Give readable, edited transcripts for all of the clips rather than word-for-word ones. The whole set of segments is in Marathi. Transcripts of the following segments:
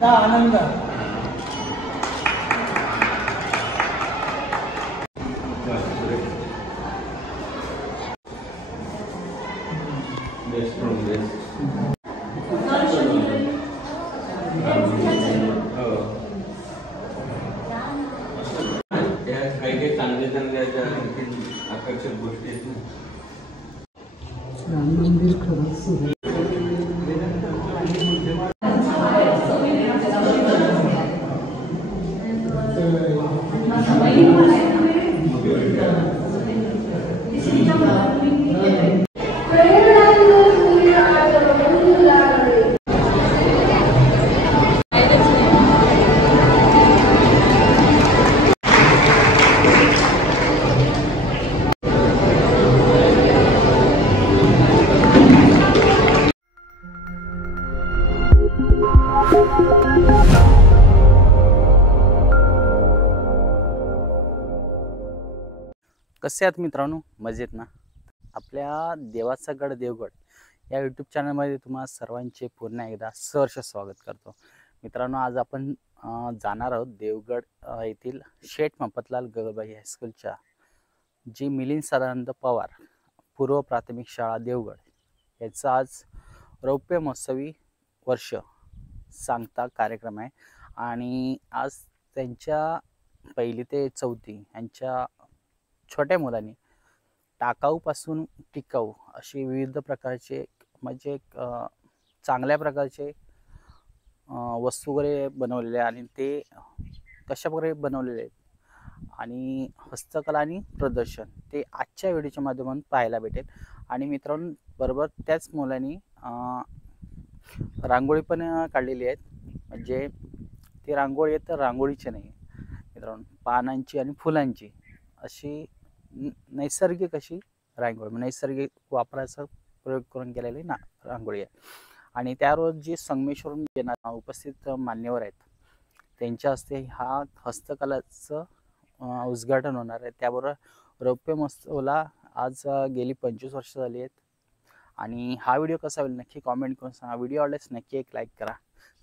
आनंद काही चांगले चांगले आकर्षक गोष्टी आहेत ना. राम मंदिर खरंच सुरू कसे आहात मित्रांनो? मजेत ना? आपल्या देवाचा गड देवगड या यूट्यूब चॅनलमध्ये तुम्हाला सर्वांचे पुन्हा एकदा सहर्ष स्वागत करतो. मित्रांनो, आज आपण जाणार आहोत देवगड येथील शेठ मफतलाल गगलबाई हायस्कूलच्या जी मिलिंद सदानंद पवार पूर्व प्राथमिक शाळा देवगड याचा आज रौप्य महोत्सवी वर्ष सांगता कार्यक्रम आहे. आणि आज त्यांच्या 1ली ते 4थी यांच्या छोट्या मुलांनी टाकाऊपासून टिकाऊ अशी विविध प्रकारचे म्हणजे चांगल्या प्रकारचे वस्तू वगैरे बनवलेले आणि ते कशा प्रकारे बनवलेले आहेत आणि हस्तकला आणि प्रदर्शन ते आजच्या व्हिडिओच्या माध्यमातून पाहायला भेटेल. आणि मित्रांनो, बरोबर त्याच मुलांनी रांगोळी पण काढलेली आहेत. म्हणजे ती रांगोळी आहे तर रांगोळीची नाही मित्रांनो, पानांची आणि फुलांची अशी नैसर्गिक अशी रांगोळी, नैसर्गिक वापराचा प्रयोग करून केलेली ना रांगोळी आहे. आणि त्यारोज जी संगमेश्वरून येणार उपस्थित मान्यवर आहेत त्यांच्या हस्ते हा हस्तकलाचं उद्घाटन होणार आहे. त्याबरोबर रौप्य महोत्सवाला आज गेली 25 वर्ष झाली आहेत. आणि हा व्हिडिओ कसा होईल नक्की कॉमेंट करून सांगा. व्हिडिओ आवडल्यास नक्की एक लाईक करा.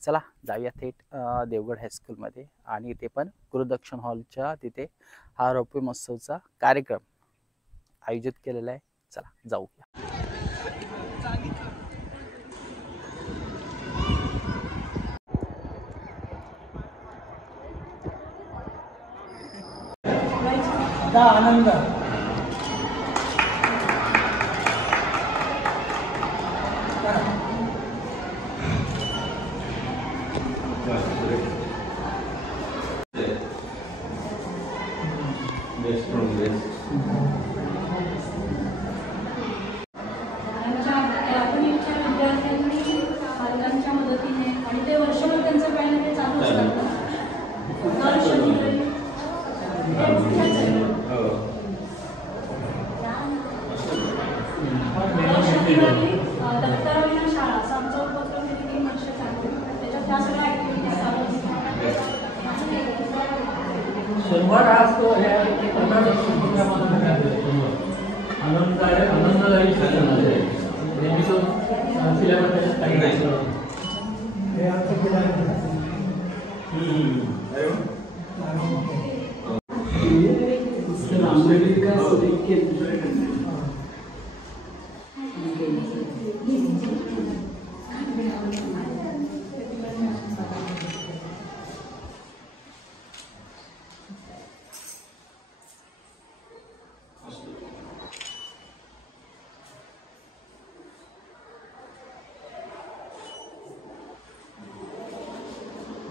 चला जाऊया थेट देवगड हायस्कूलमध्ये आणि ते पण गुरुदक्षिण हॉलच्या तिथे हा रौप्य महोत्सवचा कार्यक्रम आयोजित केलेला आहे. चला जाऊया. आनंद शनिवार आज तो है आनंददायी सण आहे. नेहमी तो सिलेबस काही नाही हे आमचं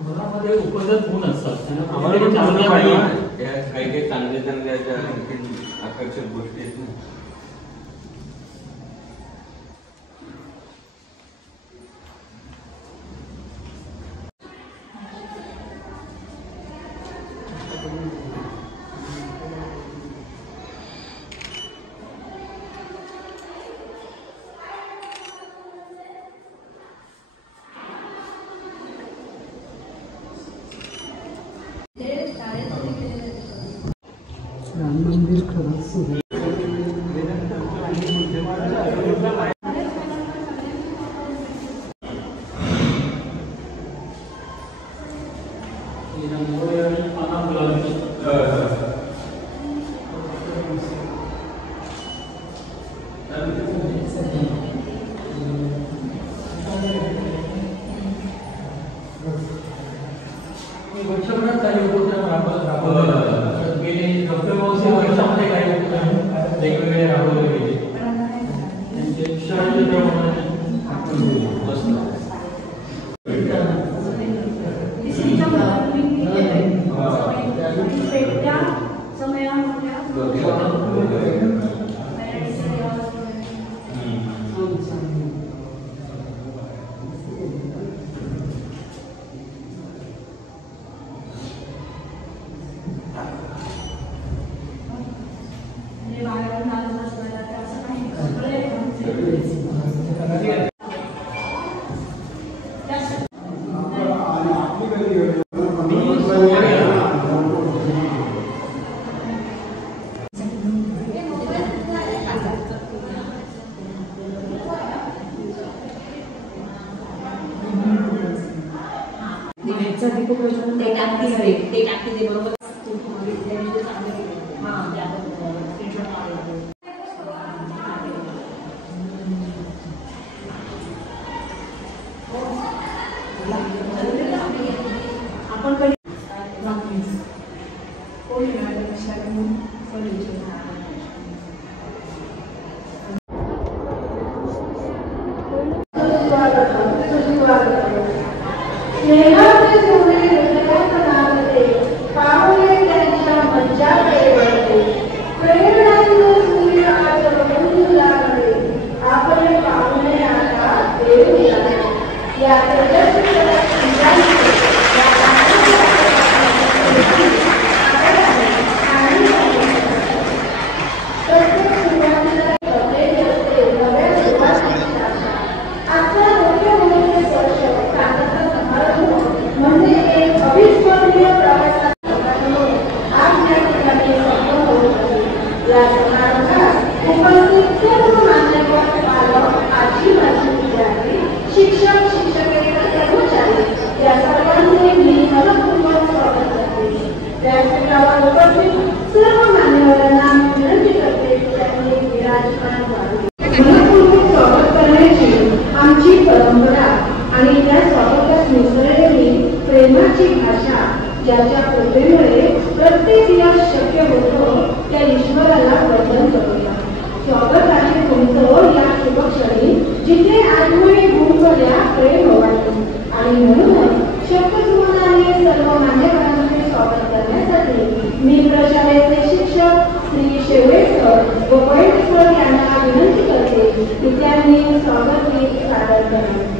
मनामध्ये उपजत होऊन असतात. काही चांगले चांगले आकर्षक गोष्टी आहेत ना. राम मंदिर खरंच सुरू ज्याच्या कृपेमुळे प्रत्येक दिवस शक्य होतो त्या ईश्वराला वंदन करूया. स्वागत आहे तुमचं या शुभक्षणी जिथे आठवणी गुणकर्या प्रेम वाटतो आणि म्हणूनच शक्य तुम्हाला सर्व मान्यवरांचे स्वागत करण्यासाठी मी प्रशालेचे शिक्षक श्री शेवळेकर व पैठकर यांना विनंती करते की त्यांनी स्वागत गीत सादर करावे.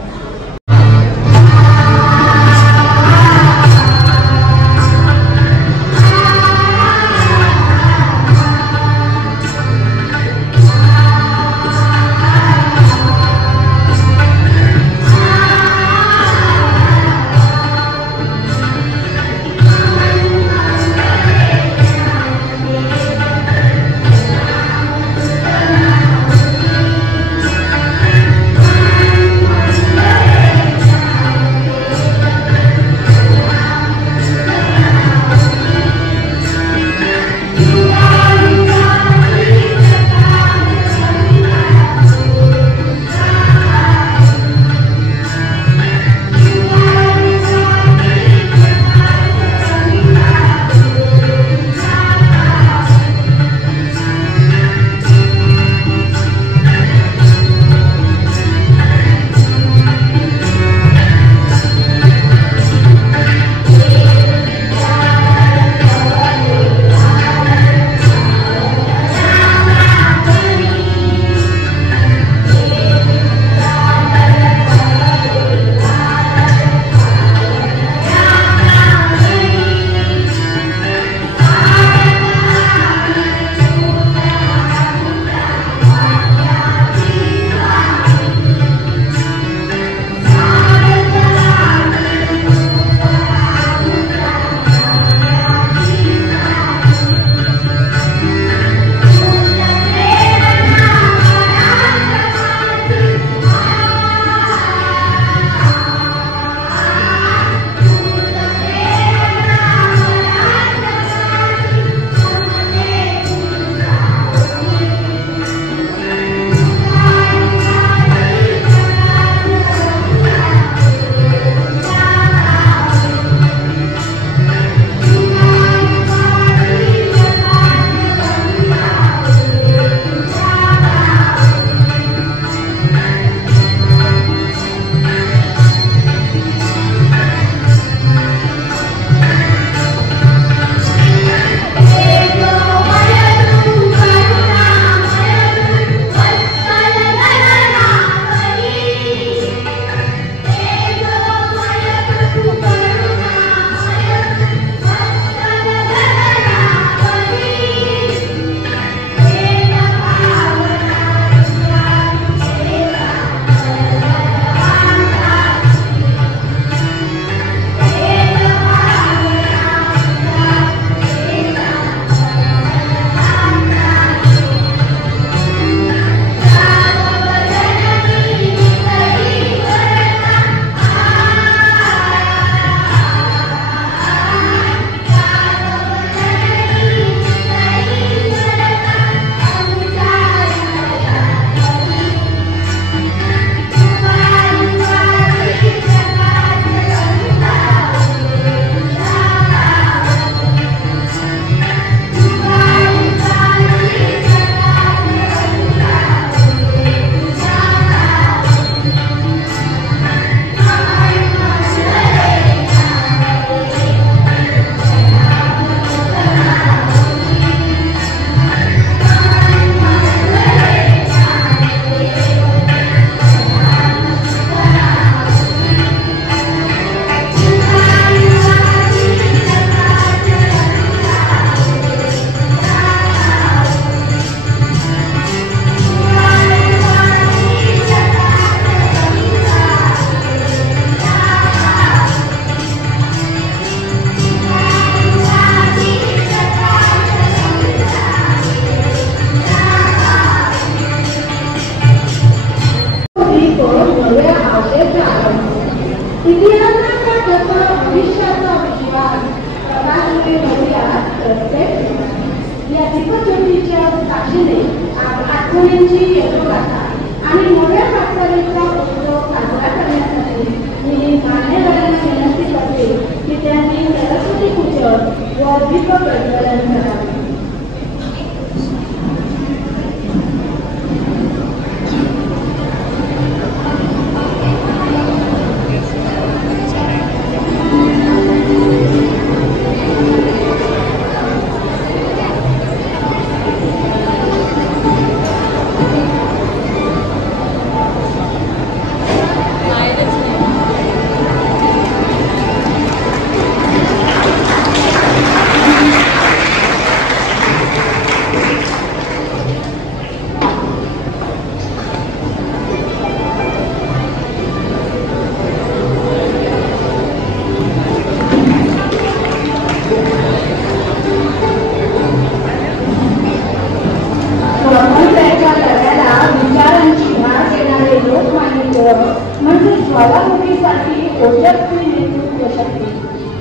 साक्षीने आठवणींची यशोगाथा आणि नव्या वाटचालीचा उत्सव साजरा करण्यासाठी मी मान्यवरांना विनंती करते की त्यांनी सरस्वती पूजन व दीप प्रज्वलन करावे. म्हणजे ज्वालामुखीसाठी ओजस्वी नेतृत्व शक्ती.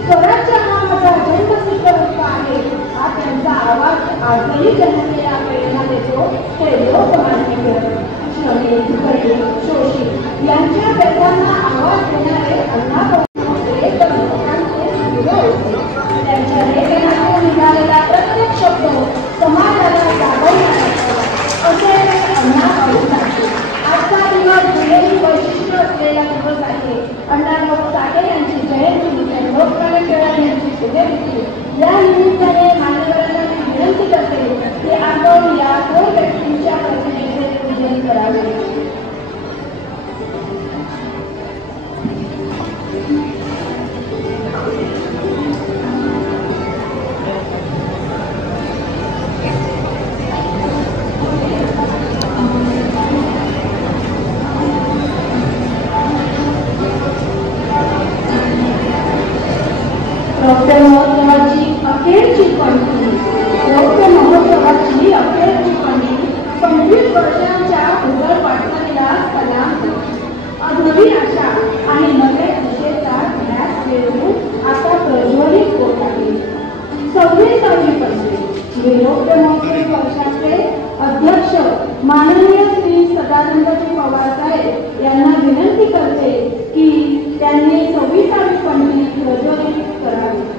स्वराज्य हा माझा जन्मसिद्ध हक्क आहे, हा त्यांचा आवाज आजही जनतेला प्रेरणा देतो. हे लोकमान्य श्रमिक, गरीब, शोषित यांच्या व्यथांना आवाज देणारे अण्णा त्यांच्या लेखनातून निघालेला प्रत्येक शब्द समाजाला जागवणारा असे अण्णाभाऊ साठे. आजचा दिवस दिलेली वैशिष्ट्य असलेला दिवस आहे. अण्णाभाऊ साठे यांची जयंती, लोकमान्य टिळक यांची पुण्यतिथी. या निमित्ताने मान्यवरांना विनंती करते की आपण या दोन व्यक्तींच्या प्रतिमेचे पूजन करावे. रौप्य महोत्सवाची अखेरची पंक्ती. रौप्य महोत्सवाची अखेरची पंक्ती 25 वर्षांच्या उजळ वाटचालीला सलाम. नवी आशा आणि नवे दिशेचा ध्यास घेऊन आता प्रज्वलित होत आहे. 26वी पंक्ती. मी रौप्य महोत्सवी वर्षाचे अध्यक्ष माननीय श्री सदानंदजी पवार साहेब यांना विनंती करते की त्यांनी 26वी पंक्ती प्रज्वलित करावी.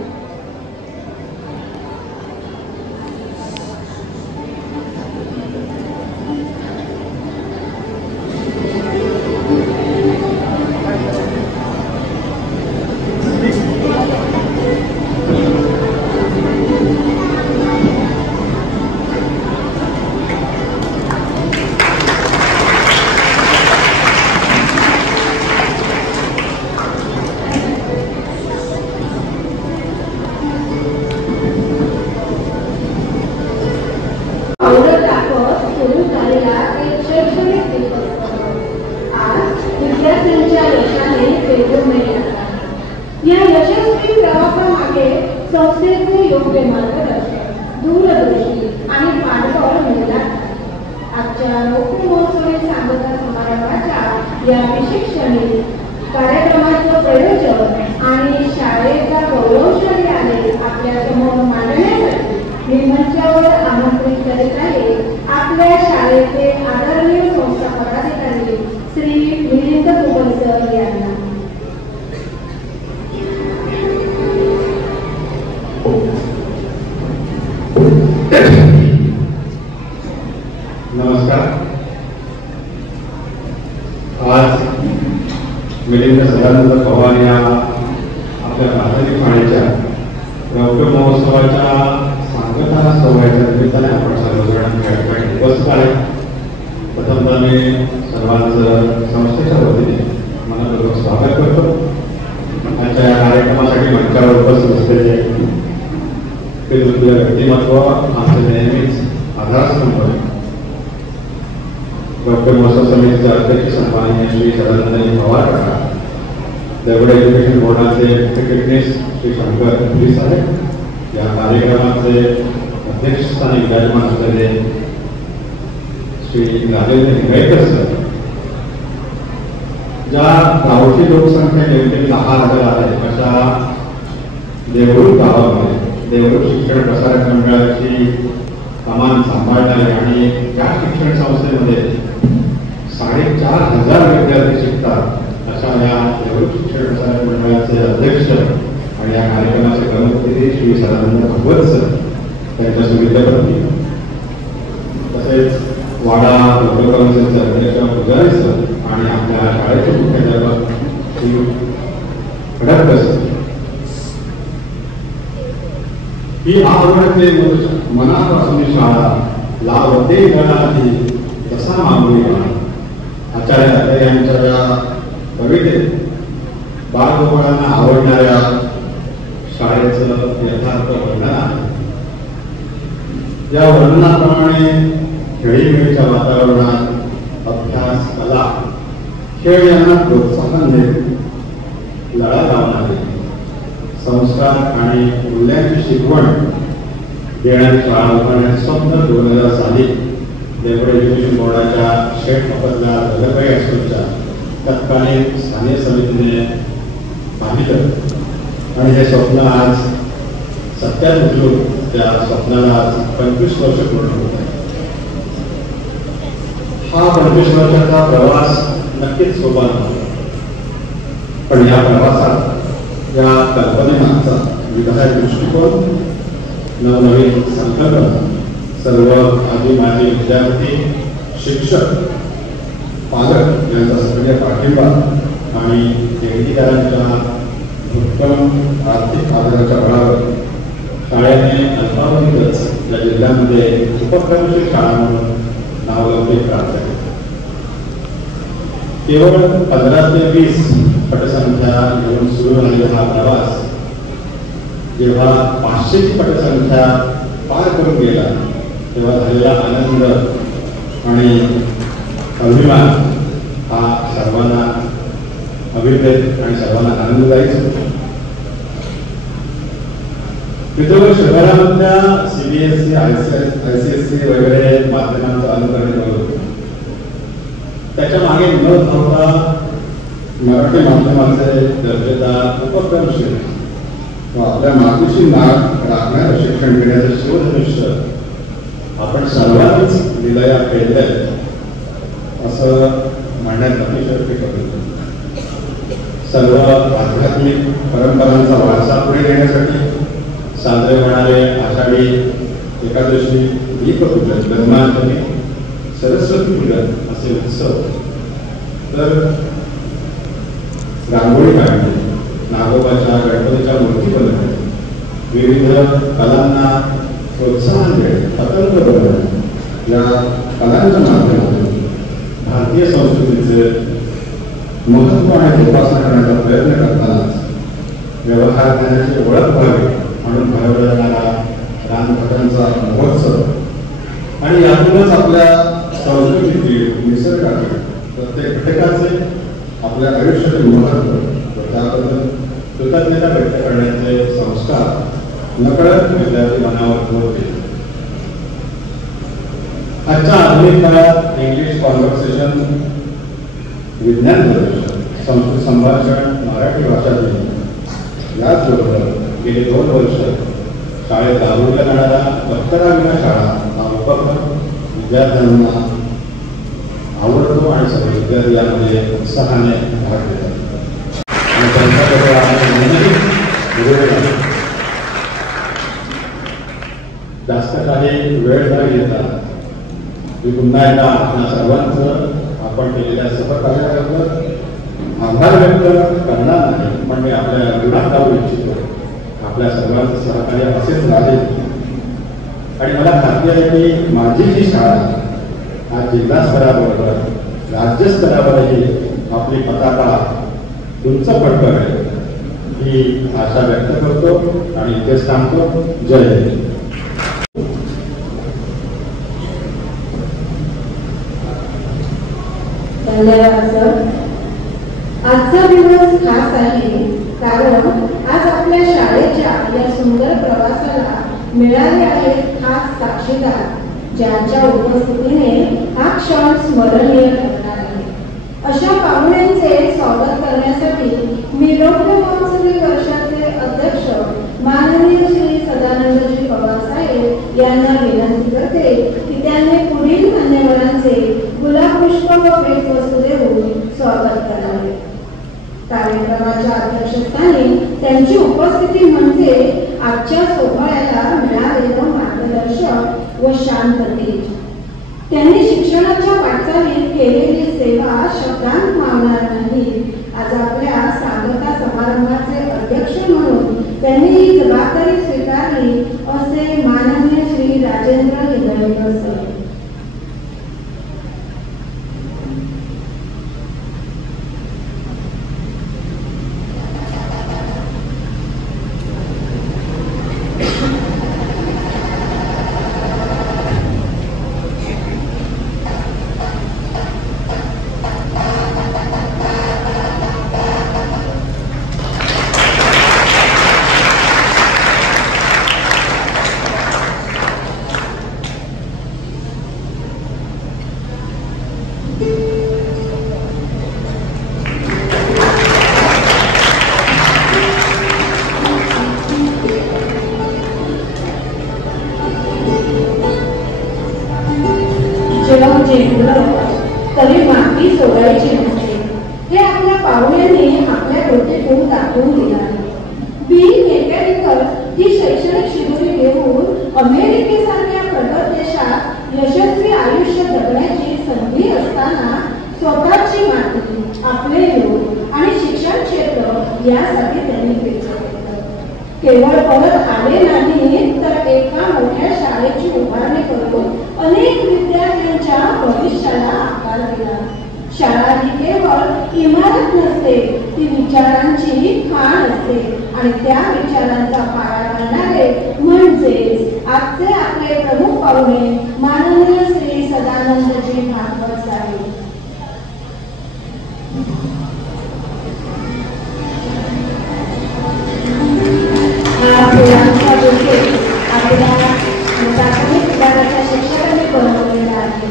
या यशस्वी प्रवासामागे संस्थेचे योग्य मार्गदर्शन, दूरदृष्टी आणि पाठबळ मिळाले. आजच्या रौप्य महोत्सवी सांगता समारंभाच्या या विशेष क्षणी कार्यक्रमाचं प्रयोजन आणि शाळेचा गौरवशाली आहे आपल्या समोर मांडण्यासाठी मी मंचावर आमंत्रित करीत आहे आपल्या शाळेचे आदरणीय संस्था पदाधिकारी श्री मिलिंद कुबलकर यांना. नमस्कार. आज मिलिंद सदानंद पवार या आपल्या प्राथमिक शाळेच्या रौप्य महोत्सवाच्या सांगता सोहळ्याच्या निमित्ताने आपण सर्वजण या ठिकाणी उपस्थित आहे. प्रथमतः मी सर्वांचं संस्थेच्या वतीने मनपूर्वक स्वागत करतो. आजच्या या कार्यक्रमासाठी मंचावर उपस्थित असलेले व्यक्तिमत्व आमचे नेहमीच आधारस्तंभ रौप्य महोत्सव समितीचे अध्यक्ष सन्माननीय श्री सदानंदजी पवार काका, देवगड एज्युकेशन बोर्डाचे मुख्य चिटणीस श्री शंकर पुरी साहेब, या कार्यक्रमाचे अध्यक्षस्थानी विराजमान असलेले श्री राजेंद्र हिंगळकर सर, ज्या गावची लोकसंख्या नेमकी 10,000 आहे अशा देवरूड गावामध्ये देवरूड शिक्षण प्रसारक मंडळाची कमान सांभाळणारे आणि या शिक्षण संस्थेमध्ये 4,500 विद्यार्थी शिकतात अशा या देवरूख शिक्षण मंडळाचे अध्यक्ष आणि या कार्यक्रमाचे कर्मचारी श्री सदानंद भगवत सर त्यांच्या सुविधेप्रती, तसेच वाडा लोकल काउन्सिलचे अध्यक्ष पुजारी सर आणि आपल्या शाळेचे मुख्याध्यापक श्री खडकर सर, ही आवडते मनापासून शाळा लावते गळाही तसा मागणी आचार्य अत्रे यांच्या या कवितेत बालगोपाळांना आवडणाऱ्या शाळेचं यथार्थ वर्णन आहे. या वर्णनाप्रमाणे खेळीमेळीच्या वातावरणात अभ्यास, कला, खेळ यांना प्रोत्साहन देत लढा लावणारे संस्कार आणि मूल्यांची शिकवण देणारी शाळा उभारण्याचे स्वप्न 2000 साली देवगड एज्युकेशन बोर्डाच्या शेठ मफतला दलबाई हायस्कूलच्या तत्कालीन स्थानीय समितीने पाहिलं आणि हे स्वप्न आज सत्यात उतरून त्या स्वप्नाला 25 वर्ष पूर्ण होत आहे. हा 25 वर्षाचा प्रवास नक्कीच सोपा नव्हता, पण या प्रवासात या कल्पनेमागचा विकासाचा दृष्टिकोन, नवनवीन संकल्पना, सर्व आजी माजी विद्यार्थी, शिक्षक, पालक यांचा सक्रिय पाठिंबा आणि देणगीदारांच्या भक्कम आर्थिक आधाराच्या बळावर शाळेने अल्पावधीतच या जिल्ह्यामध्ये उपक्रमशील शाळा म्हणून नावलौकिक प्राप्त केले. केवळ 15 ते 20 पटसंख्या घेऊन सुरू झालेला हा प्रवास जेव्हा 500ची पटसंख्या पार करून गेला तेव्हा झालेला आनंद आणि अभिमान हा सर्वांना अभिप्रेत आणि सर्वांना आनंददायीच होता. मित्रांनो, शहरामधल्या CBSE, ICSE वगैरे माध्यमांचं अनुकरण करत होतं. त्याच्या मागे न धावता मराठी माध्यमाचे दर्जेदार उपक्रमशील व आपल्या मातृशी नाक राखणारं शिक्षण घेण्याचं शोधनिष्ठ आपण सर्वांनीच विलया पेरल्या असं म्हणण्यात अतिशयोक्ती करतो. सर्व आध्यात्मिक परंपरांचा वारसा पुढे नेण्यासाठी साजरे होणारे आषाढी एकादशी, दीपपूजन, जन्माष्टमी, सरस्वती पूजन असे उत्सव, तर रांगोळी काढणे, नागोबाच्या गणपतीच्या मूर्ती बनवणे, विविध कलांना प्रोत्साहन देणे, पतंग बनवणे, या कलांच्या माध्यमातून भारतीय संस्कृतीचे महत्त्व आणि जोपासना करण्याचा प्रयत्न करतानाच व्यवहार ज्ञानाची ओळख व्हावी म्हणून भरवला जाणारा रामभटांचा महोत्सव आणि यातूनच आपल्या संस्कृतीतील, निसर्गातील प्रत्येक घटकाचे आपल्या आयुष्यातील महत्त्व व त्याबद्दल कृतज्ञता व्यक्त करण्याचे संस्कार नकळत विद्यार्थी मनावर होते. आजच्या आधुनिक काळात इंग्लिश कॉन्व्हर्सेशन, विज्ञान प्रदर्शन, संस्कृत संभाषण, मराठी भाषा दिन याचबरोबर गेली 2 वर्ष शाळेत राबवल्या जाणारा दप्तराविना शाळा हा उपक्रम विद्यार्थ्यांना आवडतो आणि सर्व विद्यार्थी यामध्ये उत्साहाने भाग घेतात आणि त्यांच्याकडे जास्त काही वेळ न घेता मी पुन्हा एकदा आपल्या सर्वांचं आपण केलेल्या सहकार्याबद्दल आभार व्यक्त करणार नाही, पण मी आपल्या गुणात लावू इच्छितो. आपल्या सर्वांचं सहकार्य असेच राहील आणि मला खात्री आहे की माझी जी शाळा आज जिल्हा स्तराबरोबर राज्यस्तरावरही आपली पताका उंच फडकवेल ही आशा व्यक्त करतो आणि इथेच थांबतो. जय हिंद. धन्यवाद सर. आजचा दिवस खास आहे कारण आज आपल्या शाळेच्या या सुंदर प्रवासाला मिळाले आहेत खास साक्षीदार, ज्यांच्या उपस्थितीने हा क्षण स्मरणीय ठरणार आहे. अशा पाहुण्यांचे स्वागत करण्यासाठी मी लोकल काउन्सिल वर्षाचे अध्यक्ष माननीय श्री सदानंदजी पवार साहेब यांना विनंती करते की त्यांनी पुढील मान्यवरांचे गुलाबपुष्प व भेटवस्तू देऊन स्वागत करावे. कार्यक्रमाच्या अध्यक्षस्थानी त्यांची उपस्थिती म्हणजे आजच्या सोहळ्याला मिळालेलं मार्गदर्शक व शांततेज. त्यांनी शिक्षणाच्या वाटचालीत केलेली सेवा शब्दांत मावणार नाही. आज आपल्या सांगता समारंभाचे अध्यक्ष म्हणून त्यांनी ही जबाबदारी स्वीकारली असे माननीय श्री राजेंद्र हिंगणेकर सर. तरी माती सोडायची नसते हे आपल्या पाहुण्यांनी आपल्या डोक्यातून टाकून दिला. बीइंग मेकॅनिकल ही शैक्षणिक शिबिरे घेऊन अमेरिकेसारख्या प्रगत देशात यशस्वी आयुष्य जगण्याची संधी असताना स्वतःची माती, आपले लोक आणि शिक्षण क्षेत्र यासाठी त्यांनी केवळ परत आले नाही तर एका मोठ्या शाळेची उभारणी करून अनेक विद्यार्थ्यांच्या भविष्याला आकार दिला. शाळा ही केवळ इमारत नसते, ती विचारांची खाण असते आणि त्या विचारांचा पाया घालणारे म्हणजेच आजचे आपले प्रमुख पाहुणे माननीय श्री सदानंदजी भागवत साहेब. आपल्या प्राथमिक विभागाच्या शिक्षकांनी बनवलेला आहे.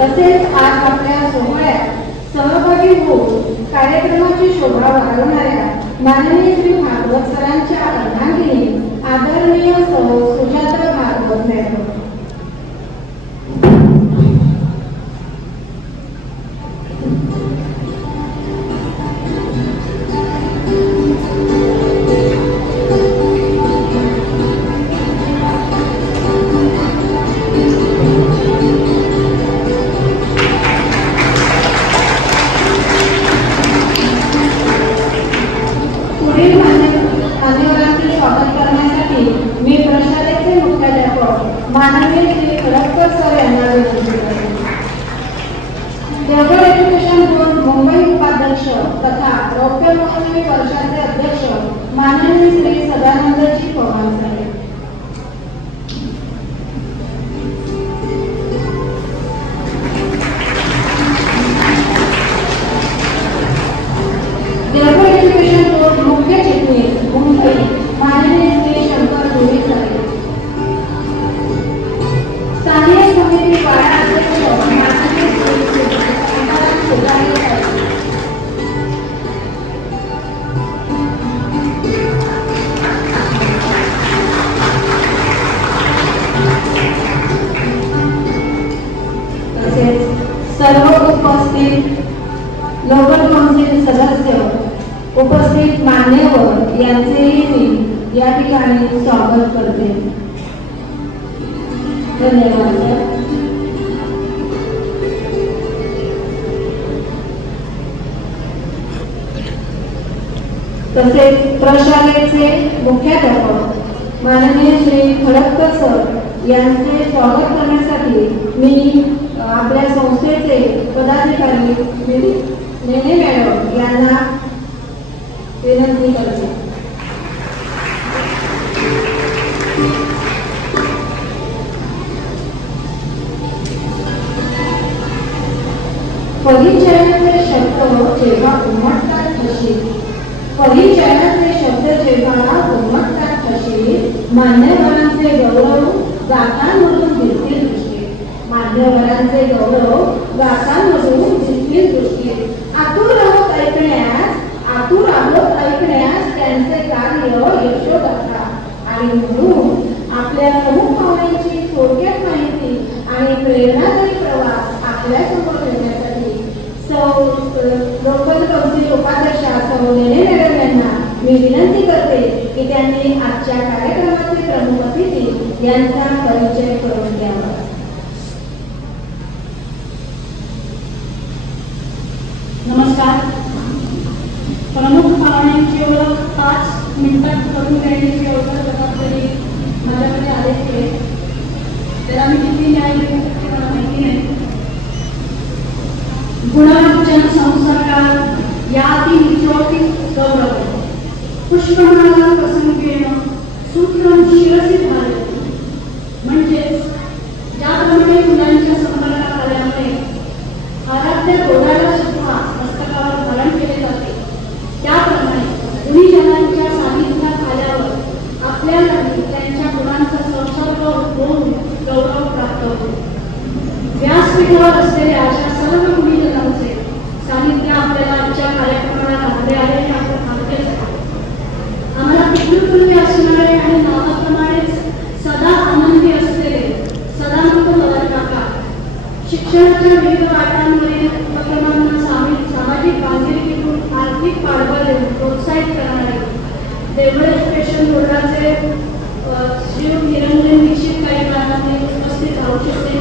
तसेच आज आपल्या सोहळ्यात सहभागी होऊन कार्यक्रमाची शोभा वाढवणाऱ्या माननीय श्री भागवत सरांच्या अर्धांगिनी आदरणीय सुजाता भागवत मॅडम. मान्यवरांचे स्वागत करण्यासाठी मी प्रशालेचे मुख्याध्यापक माननीय श्री खडकर सर यांना विनंती करते. देवगड एज्युकेशन बोर्ड मुंबई उपाध्यक्ष तथा रौप्य महोत्सवी वर्षाचे अध्यक्ष माननीय श्री सदानंदजी पवार साहेब. देवगड एज्युकेशन बोर्ड मुख्य चिटणीस मुंबई माननीय श्री शंकर धुळे साहेब. स्थानीय समिती वाडा अध्यक्ष माननीय श्री सुधारे साहेब. तसेच सर्व उपस्थित लोकल काउन्सिल सदस्य, उपस्थित मान्यवर यांचेही मी या ठिकाणी स्वागत करते. धन्यवाद. तसेच प्रशालेचे मुख्याध्यापक माननीय श्री खडकर सर यांचे स्वागत करण्यासाठी मी आपल्या संस्थेचे पदाधिकारी नेने मॅडम यांना विनंती करते. परिचयाचे शब्द जेव्हा उमटतात तशी परिचयाचे शब्द जेव्हा उमटतात तशी मान्यवरांचे गौरव गाथांमधून दिसतील दृष्टी मान्यवरांचे गौरव गाथांमधून दिसतील दृष्टी आतुर आहोत ऐकण्यास त्यांचे कार्य यशोगाथा आणि म्हणून आपल्या प्रमुख पाहुण्यांची थोडक्यात माहिती आणि प्रेरणादायी प्रवास आपल्या समोर ठेवण्यासाठी लोकल कौन्सिल उपाध्यक्षा सौ नेने मॅडम यांना मी विनंती करते की त्यांनी आजच्या कार्यक्रमाचे प्रमुख अतिथी यांचा परिचय करून द्यावा. नमस्कार. प्रमुख पाहुण्यांची ओळख 5 मिनिटात करून देण्याची अवघड जबाबदारी माझ्याकडे आलेली आहे. त्याला मी किती न्याय देऊ शकते मला माहिती नाही. गुणार्जन संसर्गात या अति निचोटीत गौरव पुष्पमाला प्रसंगेन सूत्रम शिरसी झाले म्हणजेच ज्याप्रमाणे फुलांच्या संपर्कात आल्यामुळे आराध्य गोडाला सुद्धा मस्तकावर धारण केले जाते त्याप्रमाणे गुणीजनांच्या सानिध्यात आल्यावर आपल्यालाही त्यांच्या गुणांचा संसर्ग होऊन गौरव प्राप्त होतो. व्यासपीठावर असलेल्या अशा सर्व गुणीजनांचे सानिध्य आपल्याला आजच्या कार्यक्रमाला लाभले आहे हे आपण मानतेच आहे. आम्हाला पितृतुल्य असणारे आणि नावाप्रमाणेच सदा आनंदी असलेले सदानंद पवार काका शिक्षणाच्या विविध वाटांवरील उपक्रमांना सामाजिक बांधिलकीतून आर्थिक पाठबळ देऊन प्रोत्साहित करणारे देवळ एज्युकेशन बोर्डाचे श्री निरंजन दीक्षित काही काळामध्ये उपस्थित राहू शकते.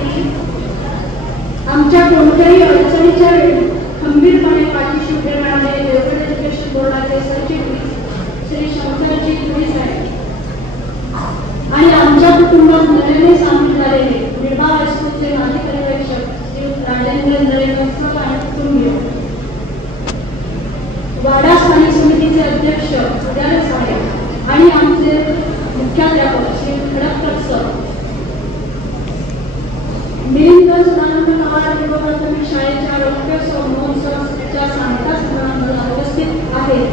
आमच्या कोणत्याही अडचणीच्या वेळी खंबीरपणे पाठीशी उभे राहणारे देवळ एज्युकेशन बोर्डाचे सरचिटणीस श्री शंकरजी पुरी साहेब आणि आमच्या कुटुंबात नव्याने सामील झालेले निर्भा हायस्कूलचे माजी पर्यवेक्षक श्री राजेंद्र नरेंद्र आणि कुटुंबीय वाडा स्थानिक समितीचे अध्यक्ष उद्याने साहेब आणि आमचे मुख्याध्यापक श्री खडककर सर मिलिंद सदानंद पवार प्राथमिक शाळेच्या रौप्य महोत्सवाच्या सांगता समारंभाला उपस्थित आहेत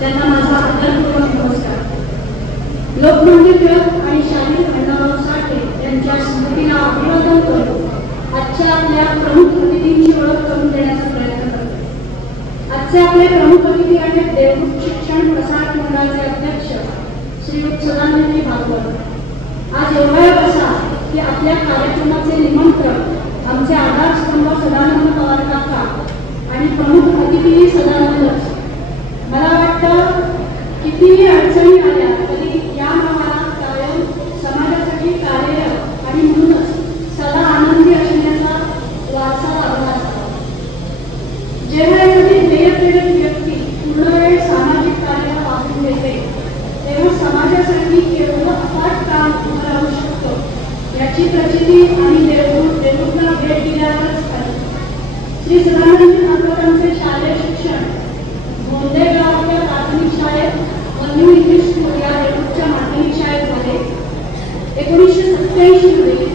त्यांना माझा आदरपूर्वक नमस्कार. लोकमान्य टिळक आणि शाहीर अण्णाभाऊ साठे यांच्या स्मृतीला अभिवादन करून आजच्या आपल्या प्रमुख अतिथींची ओळख करून देण्याचा प्रयत्न करतो. आजचे आपले प्रमुख अतिथी आहेत देवरूप शिक्षण प्रसारक मंडळाचे अध्यक्ष श्रीयुत सदानंद भागवत. आज एवढा बसा की आपल्या कार्यक्रमाचे निमंत्रण आमचे आधारस्तंभ सदानंद पवार काका आणि प्रमुख अतिथी सदानंदच. मला वाटतं कितीही अडचणी आल्या तरी या नावाला कायम समाजासाठी कार्यरत आणि म्हणूनच सदा आनंदी असण्याचा वारसा लाभला असावा. जेव्हा एखादी ध्येयप्रेरक व्यक्ती पूर्ण वेळ सामाजिक कार्याला वापरून देते तेव्हा समाजासाठी केवढं अफाट काम उभं राहू शकतं याची प्रचिती आणि देवरूपला भेट दिल्यावरच झाली. श्री सदानंद भागवतांचे शालेय शिक्षण गोंदेगावच्या प्राथमिक शाळेत न्यू इंग्लिश स्कूल या देवरूपच्या माध्यमिक शाळेत झाले. 1987 मध्ये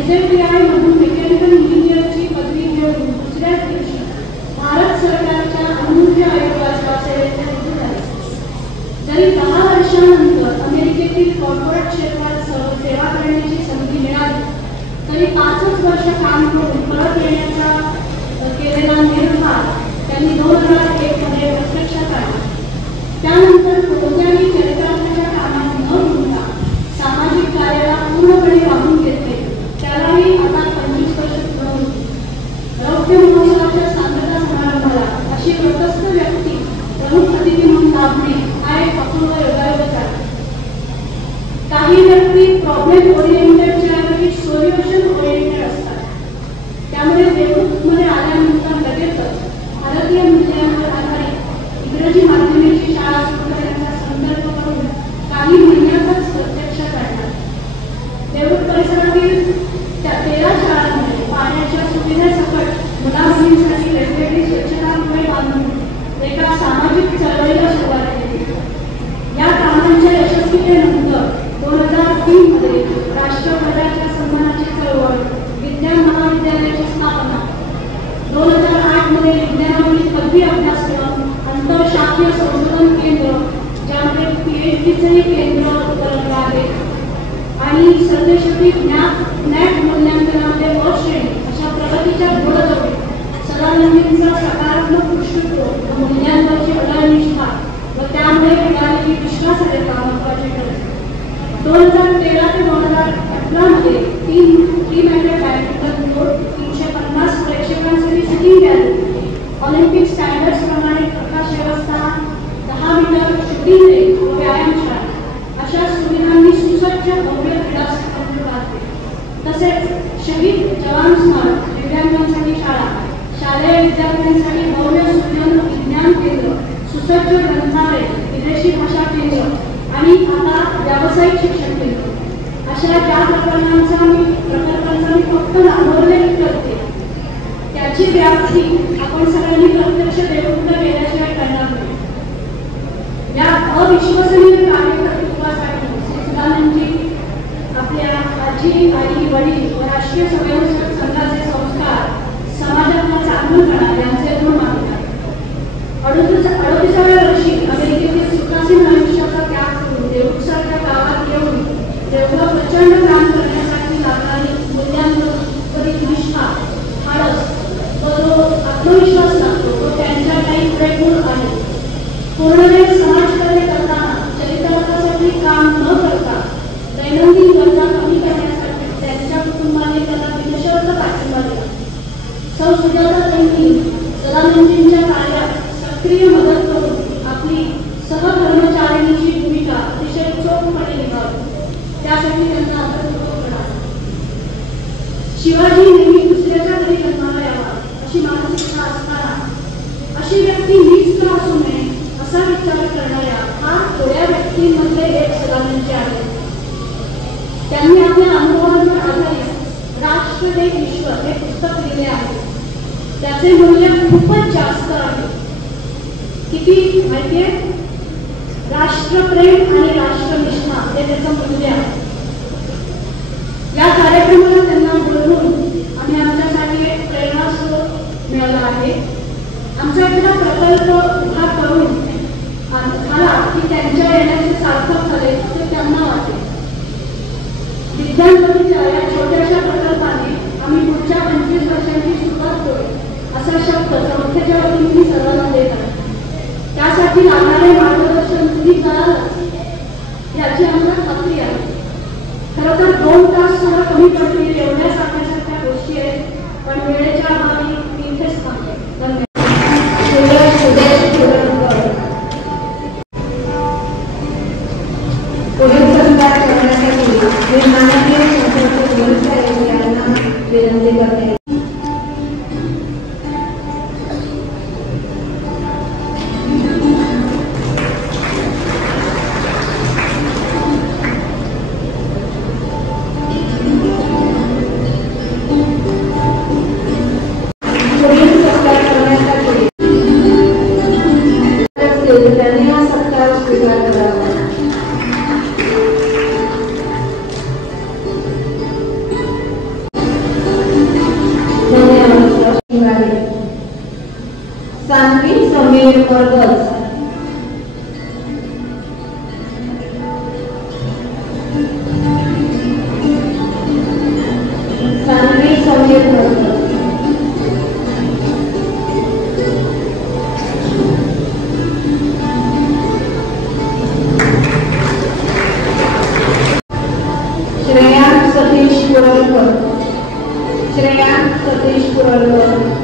UJPI मधून मेकॅनिकल इंजिनिअरची पदवी घेऊन दुसऱ्याच दिवशी भारत सरकारच्या अणुऊर्जा आयोगाच्या सेवेत रुजू झाले. जरी 10 वर्षांनंतर अमेरिकेतील कॉर्पोरेट क्षेत्रात सेवा करण्याची संधी मिळाली तरी 5च वर्ष काम करून परत येण्याचा केलेला निर्धार त्यांनी 2001 मध्ये प्रत्यक्षात आणला. त्यानंतर कोणत्याही चरित्रात्मक कामात न गुंतता सामाजिक कार्याला पूर्णपणे वाहून घेतले. त्यालाही आता 25 वर्ष पूर्ण होती. रौप्य महोत्सवाच्या सांगता समारंभाला अशी प्रशस्त व्यक्ती प्रमुख अतिथी म्हणून लाभणे हा एक अपूर्व योगायोगच आहे. काही व्यक्ती प्रॉब्लेम ओरिएंटेडच्या ऐवजी सोल्युशन ओरिएंटेड असतात. त्यामुळे देवरूपमध्ये आल्यानंतर लगेचच भारतीय मूल्यांवर आधारित इंग्रजी माध्यमाची शाळा सुरू करण्याचा संकल्प करून काही महिन्यातच प्रत्यक्षात आणला. देवरूप परिसरातील 13 शाळांमध्ये पाण्याच्या सुविधेसकट मुला-मुलींसाठी वेगवेगळी स्वच्छतागृहे बांधून एका सामाजिक चळवळीला सुरुवात केली. या कामांच्या यशस्वीतेनंतर 2003 राष्ट्रध्वजाच्या सन्मानाची चळवळ, विज्ञान महाविद्यालयाची स्थापना, 2008 मध्ये विज्ञानावरील पदवी अभ्यासक्रम, आंतरशाखीय संशोधन केंद्र ज्यामध्ये PhDचेही केंद्र उपलब्ध आहे आणि सरदेशोपी ज्ञान मूल्यांकनामध्ये अश्रेणी अशा प्रगतीच्या घोडदौडीत सदानंदींचा सकारात्मक दृष्टिकोन व मूल्यांवरची अढळ निष्ठा व त्यामुळे मिळालेली विश्वासार्हता महत्त्वाची ठरते. 2013 ते 2018 मध्ये 3 बॅडमिंटन कोर्ट, 350 प्रेक्षकांसाठी सिटिंग गॅलरी, ऑलिम्पिक स्टँडर्ड्स प्रमाणे प्रकाश व्यवस्था, 10 मीटर शूटिंग रेंज व व्यायामशाळा अशा सुविधांनी सुसज्ज भव्य क्रीडा संकुल. तसेच शहीद जवान स्मारक, दिव्यांगांसाठी शाळा, शालेय विद्यार्थ्यांसाठी भव्य सुजन विज्ञान केंद्र, सुसज्ज ग्रंथालय, विदेशी भाषा केंद्र आणि आता व्यावसायिक शिक्षण केंद्र अशा ज्या प्रकल्पांचा मी फक्त नामोल्लेख करते त्याची व्याप्ती आपण सगळ्यांनी प्रत्यक्ष देवपूजा केल्याशिवाय करणार नाही. या अविश्वसनीय कार्यकर्तृत्वासाठी सदानंदजी आपल्या आजी, आई, वडील व राष्ट्रीय स्वयंसेवक संघाचे संस्कार समाजातला चांगलपणा यांचे ऋण मानतात. 38व्या वर्षी अमेरिकेतील सुखासीन आयुष्याचा त्याग करून देऊळसारख्या गावात येऊन देवळा प्रचंड काम करण्यासाठी लागणारी मूल्यांवरील निष्ठा, धाडस व जो आत्मविश्वास लागतो तो त्यांच्यासाठी पुरेपूर आहे. पूर्णवेळ समाजकार्य करताना चरितार्थासाठी काम न करता दैनंदिन गरजा कमी करण्यासाठी त्यांच्या कुटुंबाने त्यांना बिनशर्त पाठिंबा दिला. सौ सुजाताताईंनी सदानंदजींच्या कार्यात सक्रिय मदत करून आपली सहकर्मचारिणीची भूमिका अतिशय चोखपणे निभावली. त्यासाठी त्यांचा आदरपूर्वक प्रणाम. शिवाजी नेहमी दुसऱ्याच्या घरी जन्माला यावा अशी मानसिकता असताना अशी व्यक्ती मीच का असू नये असा विचार करणाऱ्या फार थोड्या व्यक्तींमध्ये एक सदानंदजी आहेत. त्यांनी आपल्या अनुभवांवर आधारित राष्ट्र हे ईश्वर हे पुस्तक लिहिले आहे. त्याचे मूल्य खूपच जास्त आहे. किती माहितीये? राष्ट्रप्रेम आणि राष्ट्रनिष्ठा हे त्याचं मूल्य आहे. या कार्यक्रमाला त्यांना बोलवून आम्ही आमच्यासाठी एक प्रेरणास्रोत मिळाला आहे. आमचा एखादा प्रकल्प उभा करून झाला की त्यांच्या येण्याचे सार्थक झाले असे त्यांना वाटते. विज्ञानपतीच्या या छोट्याशा प्रकल्पाने आम्ही पुढच्या 25 वर्षांची सुरुवात करू असा शब्द संस्थेच्या वतीने मी सर्वांना देत आहे. त्यासाठी लागणारे मार्गदर्शन तुम्ही करालच याची आम्हाला खात्री आहे. खरं तर 2 तास सुद्धा कमी पडतील एवढ्या सारख्या गोष्टी आहेत, पण वेळेच्या अभावी मी इथेच थांबते. धन्यवाद. पुढील संस्कार करण्यासाठी मी माननीय संसद यांना विनंती करते. त्यांनी हा सत्कार स्वीकार करावा. सान्वी समीर परगज. सान्वी समीर परगज. श्रेयांक सतीश कुरळकर. श्रेयांक सतीश कुरळकर.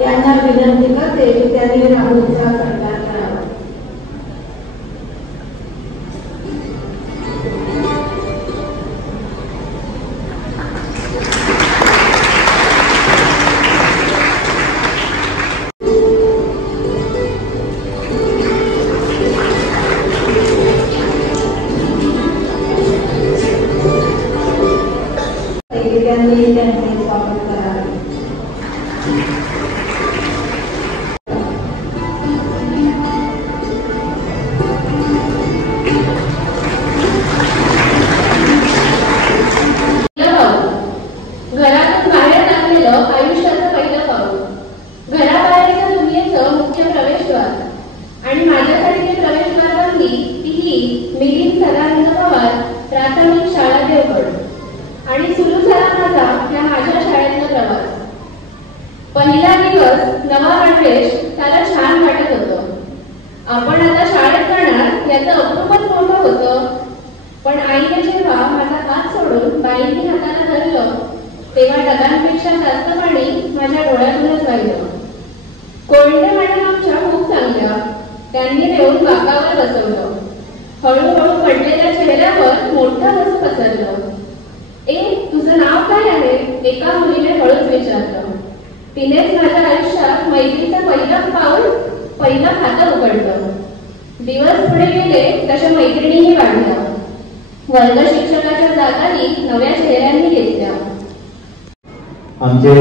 यांना विनंती करते की त्यांनी राहुलचा सत्कार करावा. तेव्हा गणवेश त्याला छान वाटत होतं. आपण आता शाळेत जाणार याचं अप्रूपच मोठं होतं. पण आईने जेव्हा माझा हात सोडून बाईंनी हाताला धरलं तेव्हा ढगांपेक्षा जास्त पाणी माझ्या डोळ्यातूनच वाहिलं. कोयंडे मॅडम आमच्या खूप चांगल्या. त्यांनी येऊन बाकावर बसवलं. हळूहळू पडलेल्या चेहऱ्यावर मोठं हसू पसरलं. तुझं नाव काय आहे? एका मुलीने हळूच विचारलं. तिनेच माझ्या आयुष्यात मैत्रीचं पहिलं खातं उघडलं. दिवस पुढे गेले तशा मैत्रिणीही वाढल्या. वर्ग शिक्षकाच्या जागाही नव्या चेहऱ्यांनी घेतल्या. आमचे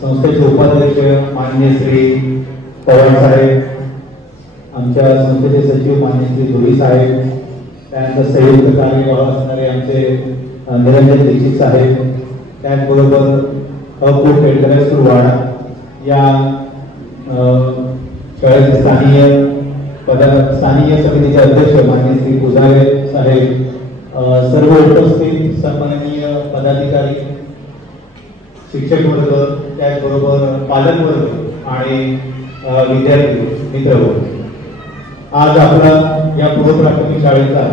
संस्थेचे उपाध्यक्ष माननीय श्री पवार साहेब, आमच्या संस्थेचे सचिव माननीय श्री धुरी साहेब, त्यानंतर संयुक्त कार्यवाह असणारे आमचे निरंजन दीक्षित साहेब, त्याचबरोबर अपूर पेडकर वाडा या शाळेचे स्थानीय समितीचे अध्यक्ष माननीय श्री पुजारे साहेब, सर्व उपस्थित सन्माननीय पदाधिकारी, शिक्षक वर्ग, त्याचबरोबर पालक वर्ग आणि विद्यार्थी मित्रवर्ग, आज आपला या पूर्व प्राथमिक शाळेचा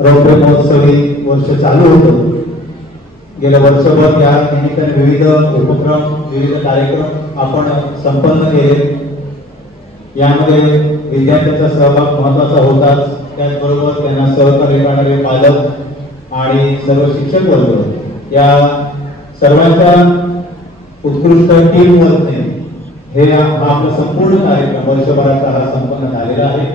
रौप्य महोत्सवी वर्ष चालू होतं. गेल्या वर्षभर या निमित्ताने विविध उपक्रम, विविध कार्यक्रम आपण संपन्न केले. यामध्ये विद्यार्थ्यांचा सहभाग महत्वाचा होताच. त्याचबरोबर त्यांना सहकार्य करणारे पालक आणि सर्व शिक्षक वर्ग या सर्वांच्या उत्कृष्ट टीम वर्कने हे आपला संपूर्ण कार्यक्रम वर्षभराचा हा संपन्न झालेला आहे.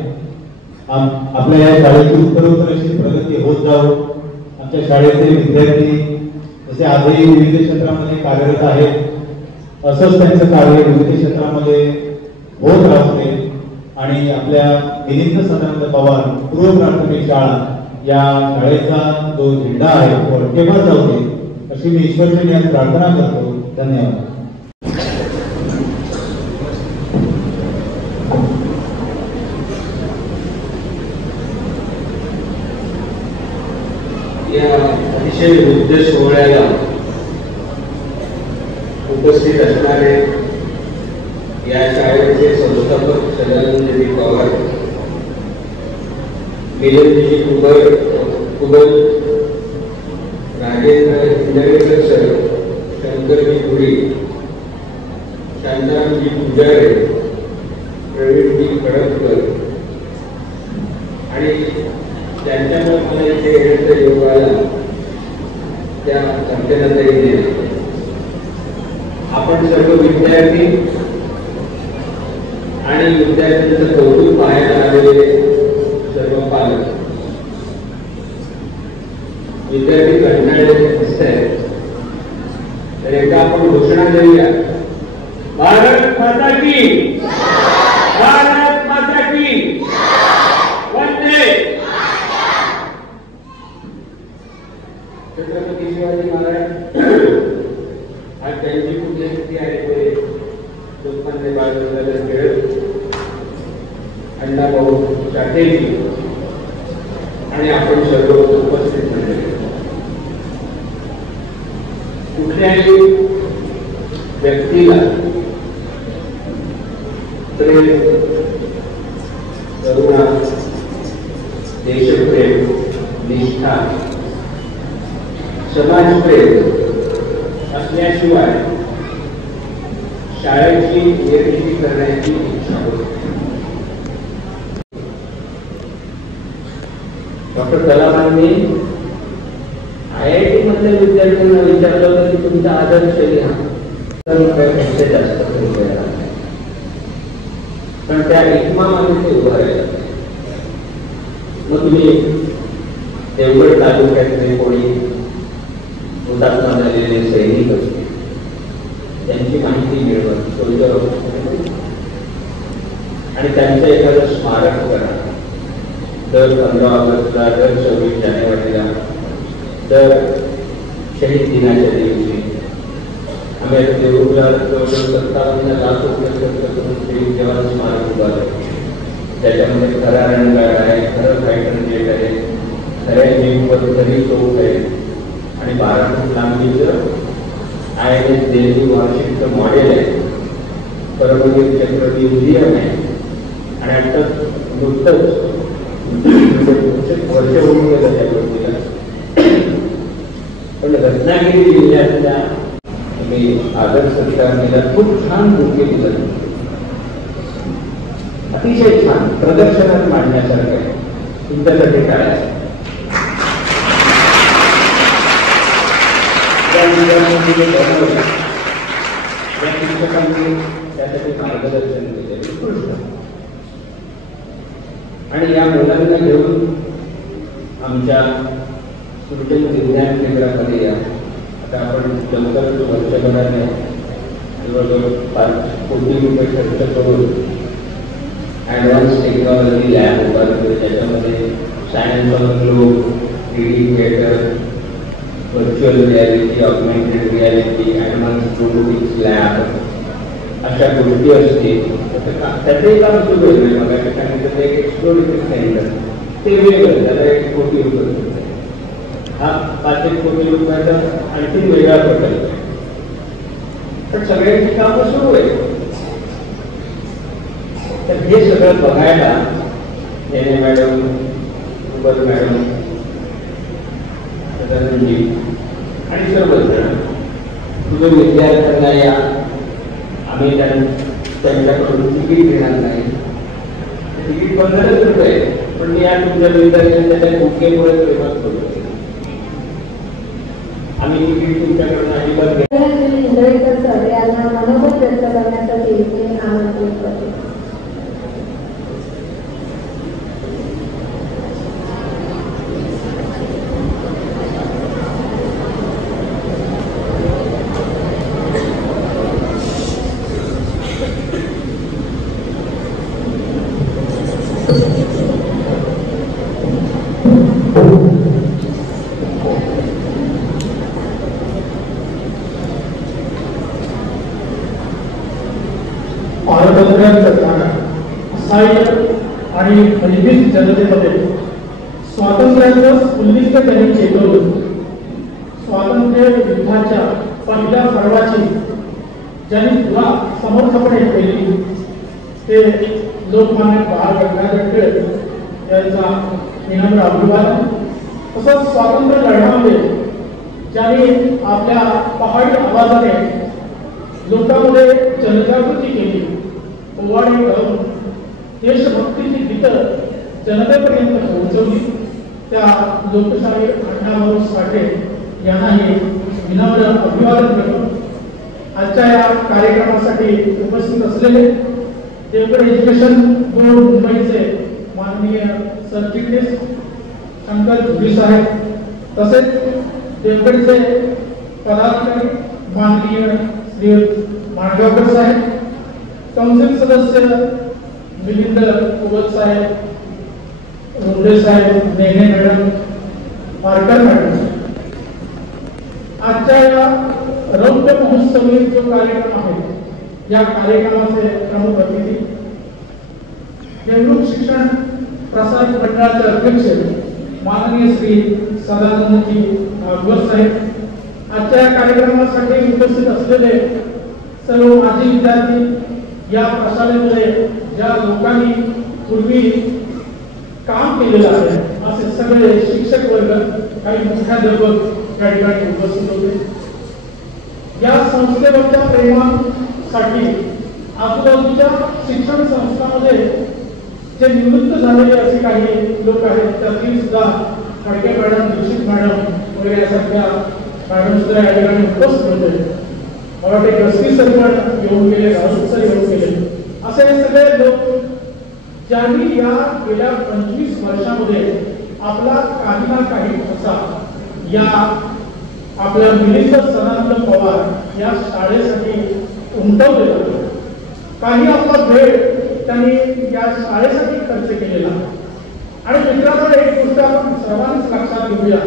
आपल्या या शाळेची उत्तरोत्तर अशी प्रगती होत जाऊ. आमच्या शाळेचे विद्यार्थी जसे आजही विविध क्षेत्रामध्ये कार्यरत आहेत असंच त्यांचं कार्य विविध क्षेत्रामध्ये होत राहू दे आणि आपल्या मिलिंद सदानंद पवार पूर्व प्राथमिक शाळा या शाळेचा जो झेंडा आहे तो अटकेवर जाऊ दे अशी मी ईश्वरचरणी आज प्रार्थना करतो. धन्यवाद. या अतिशय वृद्ध सोहळ्याला उपस्थित असणारे या शाळेचे संस्थापक सदानंदजी पवार, मिलिंदजी कुबल, राजेंद्र इंदळेकर सर, शंकरजी पुरी, शांतारामजी पुजारे, प्रवीणजी खडककर आणि त्यांच्यामुळे मला इथे येण्याचा योग आला त्या अर्चनाताईने. आपण सर्व विद्यार्थी आणि विद्यार्थ्यांचं कौतुक पाहायला आलेले सर्व पालक, विद्यार्थी कंटाळलेले दिसत आहेत. तर एकदा आपण घोषणा देऊया, भारत माता की, भारत माता की, वंदे. छत्रपती शिवाजी महाराज आज त्यांची पुण्यतिथी आहे. ते लोकमान्य बाळ गंगाधर टिळक, अण्णाभाऊ साठेजी आणि आपण सर्व उपस्थित झाले. कुठल्याही व्यक्तीला प्रेम, करुणा, देशप्रेम, निष्ठा, समाजप्रेम असल्याशिवाय शाळेची निर्मिती करण्याची इच्छा होती. डॉक्टर कलामांनी IIT मधल्या विद्यार्थ्यांना विचारलं होतं की तुमचा आदर्श लिहा, तर जास्त पण त्या इतमामाने ते उभं राहिलं. मग तुम्ही देवगड तालुक्यातले कोणी हुतात्मा झालेले सैनिक असते त्यांची माहिती मिळवत सोल्जर आणि त्यांचं एखादं स्मारक करा. दर 15 ऑगस्टला, दर 26 जानेवारीला, दर शहीद दिनाच्या दिवशी आम्ही देऊळला 57 लाख रुपये खर्च करून शहीद जवान स्मारक उभारलं. त्याच्यामध्ये खरा रणगाड आहे, खरं फायटर जेट आहे, खऱ्या जीवपद्धती तोफ आहे आणि 12 फूट लांबीचं INS देवी वार्षिकचं मॉडेल आहे, परमवीर चक्र म्युझियम आहे आणि आता नुकतंच वर्ष होऊन गेलं त्या गोष्टीला. पण रत्नागिरी जिल्ह्यातल्या मी आदर्श सरकारला खूप छान गोष्टी दिलं, अतिशय छान प्रदर्शनात मांडण्यासारखं आहे. तुमच्यासाठी काय आहे? या शिक्षकांनी त्यासाठी मार्गदर्शन केले उत्कृष्ट. आणि या मुलांना घेऊन आमच्या सृजन विज्ञान केंद्रामध्ये या. आता आपण लवकरच वर्षभराने जवळजवळ 5 कोटी रुपये खर्च करून ॲडव्हान्स टेक्नॉलॉजी लॅब उभारतो, त्याच्यामध्ये science of globe, 3D theatre, virtual reality, augmented reality, advance robotics lab अशा गोष्टी असतील. त्याचंही काम सुरू आहे. मग सांगितलं एक एक्सप्लोरेटिव्ह सेंटर, ते वेगळं, त्याला 1 कोटी रुपये. हा 5-1 कोटी रुपयाचा आणखी वेगळा प्रकल्प. पण सगळ्यांची कामं सुरू आहे. तर हे सगळं बघायला नेने मॅडम, रुबल मॅडम, सदानंदजी आणि सर्वच जण तुझ्या विद्यार्थ्यांना या. आम्ही त्यांच्याकडून तिकीट घेणार नाही. तिकीट 15 रुपये, पण मी या तुमच्या विद्यार्थ्यांच्या त्या भूकेमुळे प्रेमात करतो. आम्ही तिकीट तुमच्याकडून अजिबात इंद्रेकर सर यांना मनोगत व्यक्त करण्यासाठी मी आमंत्रित करते. आणि निर्भीक जनतेमध्ये स्वातंत्र्याचं उल्लेख त्यांनी चेतवलं. स्वातंत्र्य युद्धाच्या पहिल्या पर्वाची ज्यांनी तुला समर्थपणे केली ते लोकमान्य बाळ गंगाधर टिळक यांचा विनम्र अभिवादन. तसंच स्वातंत्र्य लढ्यामध्ये ज्यांनी आपल्या पहाडी आवाजाने लोकांमध्ये जनजागृती केली, पोवाडे करून देशभक्तीची गीतं जनतेपर्यंत पोहोचवली, त्या लोकशाही अण्णाभाऊ साठे यांनाही विनम्र अभिवादन करतो. आजच्या या कार्यक्रमासाठी उपस्थित असलेले देवगड एज्युकेशन बोर्ड मुंबईचे माननीय सरचिटणीस शंकर धुरी साहेब, तसेच देवगडचे पदाधिकारी माननीय श्री मांडगावकर साहेब, काउन्सिल सदस्य मिलिंद कुवत साहेब, रोंडे साहेब, नेने मॅडम, पारकर मॅडम, आजच्या या रौप्य महोत्सवी जो कार्यक्रम आहे या कार्यक्रमाचे प्रमुख अतिथी देवरूख शिक्षण प्रसार मंडळाचे अध्यक्ष माननीय श्री सदानंदजी भागवत साहेब, आजच्या या कार्यक्रमासाठी उपस्थित असलेले सर्व माजी विद्यार्थी, या प्रशालेमध्ये ज्या लोकांनी पूर्वी काम केलेलं आहे असे सगळे शिक्षक वर्ग, काही मुख्याध्यापक या ठिकाणी उपस्थित होते. या संस्थेवरच्या प्रेमासाठी आजूबाजूच्या शिक्षण संस्थांमध्ये जे निवृत्त झालेले असे काही लोक आहेत, त्यातील सुद्धा खडके मॅडम, दीक्षित मॅडम वगैरे यासारख्या मॅडम सुद्धा या ठिकाणी उपस्थित होते. मला वाटते गस्ती सर पण येऊन गेले, राऊत सर येऊन गेले, असे सगळे लोक ज्यांनी या गेल्या 25 वर्षामध्ये आपला काही ना काही ठसा या आपल्या मिलिंद सदानंद पवार या शाळेसाठी उमटवलेला, काही आपला वेळ त्यांनी या शाळेसाठी खर्च केलेला. आणि मित्रांनो, एक गोष्ट आपण सर्वांनीच लक्षात घेऊया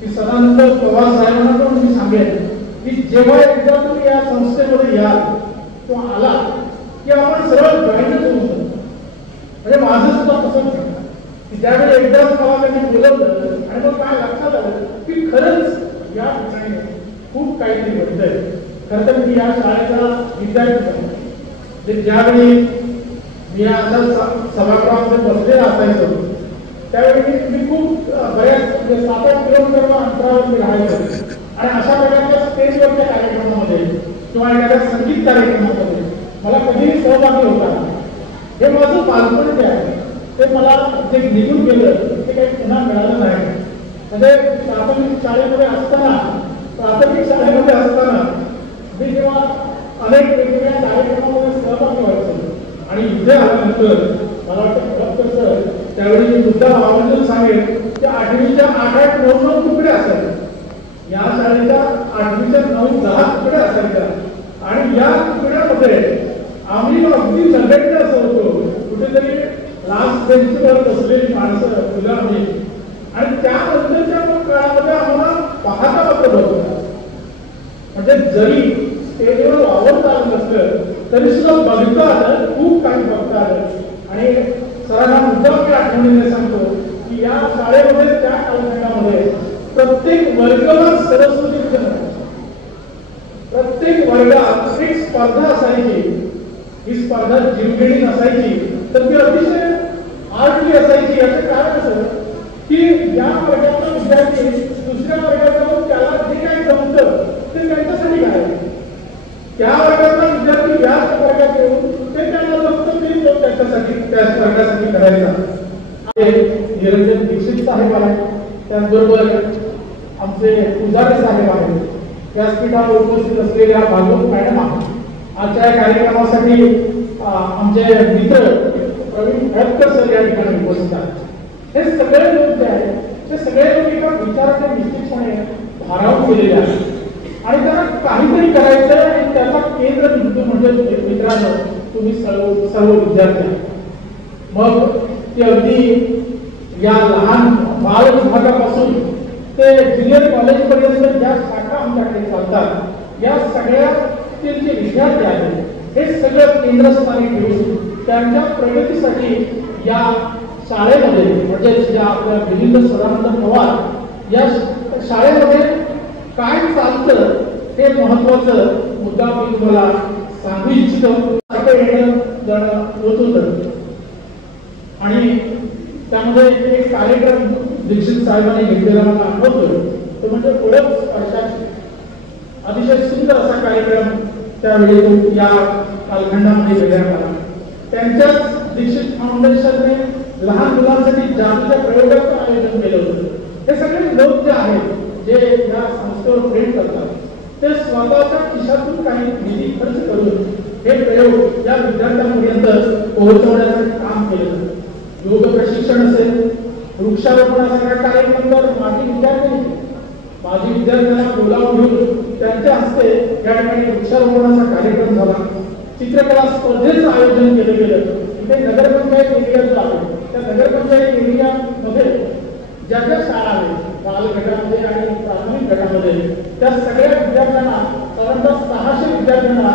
की सदानंद पवार साहेबांना पण मी सांगेन की जेव्हा एकदा तुम्ही या संस्थेमध्ये याल तो आला की आपण सरळ जॉईनच होऊन जातो. म्हणजे माझं सुद्धा तसंच की ज्यावेळी एकदाच मला त्यांनी बोलवलं आणि मग काय लक्षात आलं की खरंच या ठिकाणी खूप काहीतरी घडतंय. खरं तर मी या शाळेचा विद्यार्थी आहे. ज्यावेळी मी आता सभागृहामध्ये बसलेला असायचो त्यावेळी मी खूप बऱ्याच 7-8 किलोमीटर अंतरावर मी राहायचो आणि अशा प्रकारच्या स्टेजवरच्या कार्यक्रमामध्ये किंवा एखाद्या संगीत कार्यक्रमामध्ये मला कधीही सहभागी होता. हे माझं बालपण जे आहे ते मला जे निघून गेलं ते काही पुन्हा मिळालं नाही. म्हणजे प्राथमिक शाळेमध्ये असताना मी जेव्हा अनेक वेगवेगळ्या कार्यक्रमामध्ये सहभागी व्हायचो आणि इथे आल्यानंतर मला वाटतं त्यावेळी मी मुद्दा आवर्जून सांगेल की 8वीच्या 8 9 तुकडे असायचे. या शाळेच्या 8वीच्या 9-10 तुकड्या असायच्या आणि या तुकड्यामध्ये आम्ही अगदी संघटना असं होतो. कुठेतरी लास्ट बेंचवर बसलेली माणसं मुलं आम्ही आणि त्यानंतरच्या काळामध्ये आम्हाला पाहता वाटत होतं. म्हणजे जरी स्टेजवर वावरता आलं नसलं तरी सुद्धा बघता आलं, खूप काही बघता आलं. आणि सरांना मुद्दाम मी आठवणीने सांगतो की या शाळेमध्ये त्या कालखंडामध्ये प्रत्येक वर्गाला सरस्वती पूजन, प्रत्येक वर्गात एक स्पर्धा असायची. ही स्पर्धा जिंकणी नसायची तर ती अतिशय हार्डली असायची. याचं कारण असं की या वर्गाचा विद्यार्थी दुसऱ्या वर्गात जाऊन त्याला जे काही जमतं ते त्यांच्यासाठी करायचं. त्या वर्गाचा विद्यार्थी याच वर्गात येऊन ते त्यांना जमतं ते त्याच्यासाठी त्याच वर्गासाठी करायचा. निरंजन दीक्षित साहेब आहेत, त्याचबरोबर आमचे पुजारी साहेब आहेत, व्यासपीठावर उपस्थित असलेल्या भागवत मॅडम आहेत. आजच्या कार्यक्रमासाठी आमचे मित्र प्रवीण हरकर सर या ठिकाणी उपस्थित आहेत. हे सगळे लोक जे आहेत ते सगळे लोक एका विचाराने निश्चितपणे भारावून गेलेले आहेत आणि त्यांना काहीतरी करायचं आणि त्याचा केंद्र बिंदू म्हणजे मित्रांनो तुम्ही सर्व विद्यार्थी. मग ते अगदी या लहान बाल विभागापासून ते ज्युनियर कॉलेज पर्यंत ज्या शाखा आमच्याकडे चालतात या सगळ्यातील जे विद्यार्थी आहेत हे सगळं केंद्रस्थानी ठेवून त्यांच्या प्रगतीसाठी या शाळेमध्ये म्हणजे ज्या आपल्या मिलिंद सदानंद पवार या शाळेमध्ये काय चालतं हे महत्वाचं मुद्दा मी तुम्हाला सांगू इच्छितो. होत होतं आणि त्यामध्ये एक कार्यक्रम दीक्षित साहेबांनी घेतलेला मला आठवतो तो म्हणजे ओळख स्पर्शाची. अतिशय सुंदर असा कार्यक्रम त्यावेळी या कालखंडामध्ये घेण्यात आला. त्यांच्याच दीक्षित फाउंडेशनने लहान मुलांसाठी जादूच्या प्रयोगाचं आयोजन केलं होतं. हे सगळे लोक जे आहेत जे या संस्थेवर प्रेम करतात ते स्वतःच्या खिशातून काही निधी खर्च करून हे प्रयोग या विद्यार्थ्यांपर्यंत पोहोचवण्याचं काम केलं. योग प्रशिक्षण असेल, वृक्षारोपणासारख्या कार्यक्रमावर माझी विद्यार्थ्यांना बोलावून घेऊन त्यांच्या हस्ते या ठिकाणी वृक्षारोपणाचा कार्यक्रम झाला. चित्रकला स्पर्धेचं आयोजन केलं गेलं. इथे नगरपंचायत एरिया जो आहे त्या नगरपंचायत एरियामध्ये ज्या ज्या शाळा आहेत बाल गटामध्ये आणि प्राथमिक गटामध्ये त्या सगळ्या विद्यार्थ्यांना साधारणतः 600 विद्यार्थ्यांना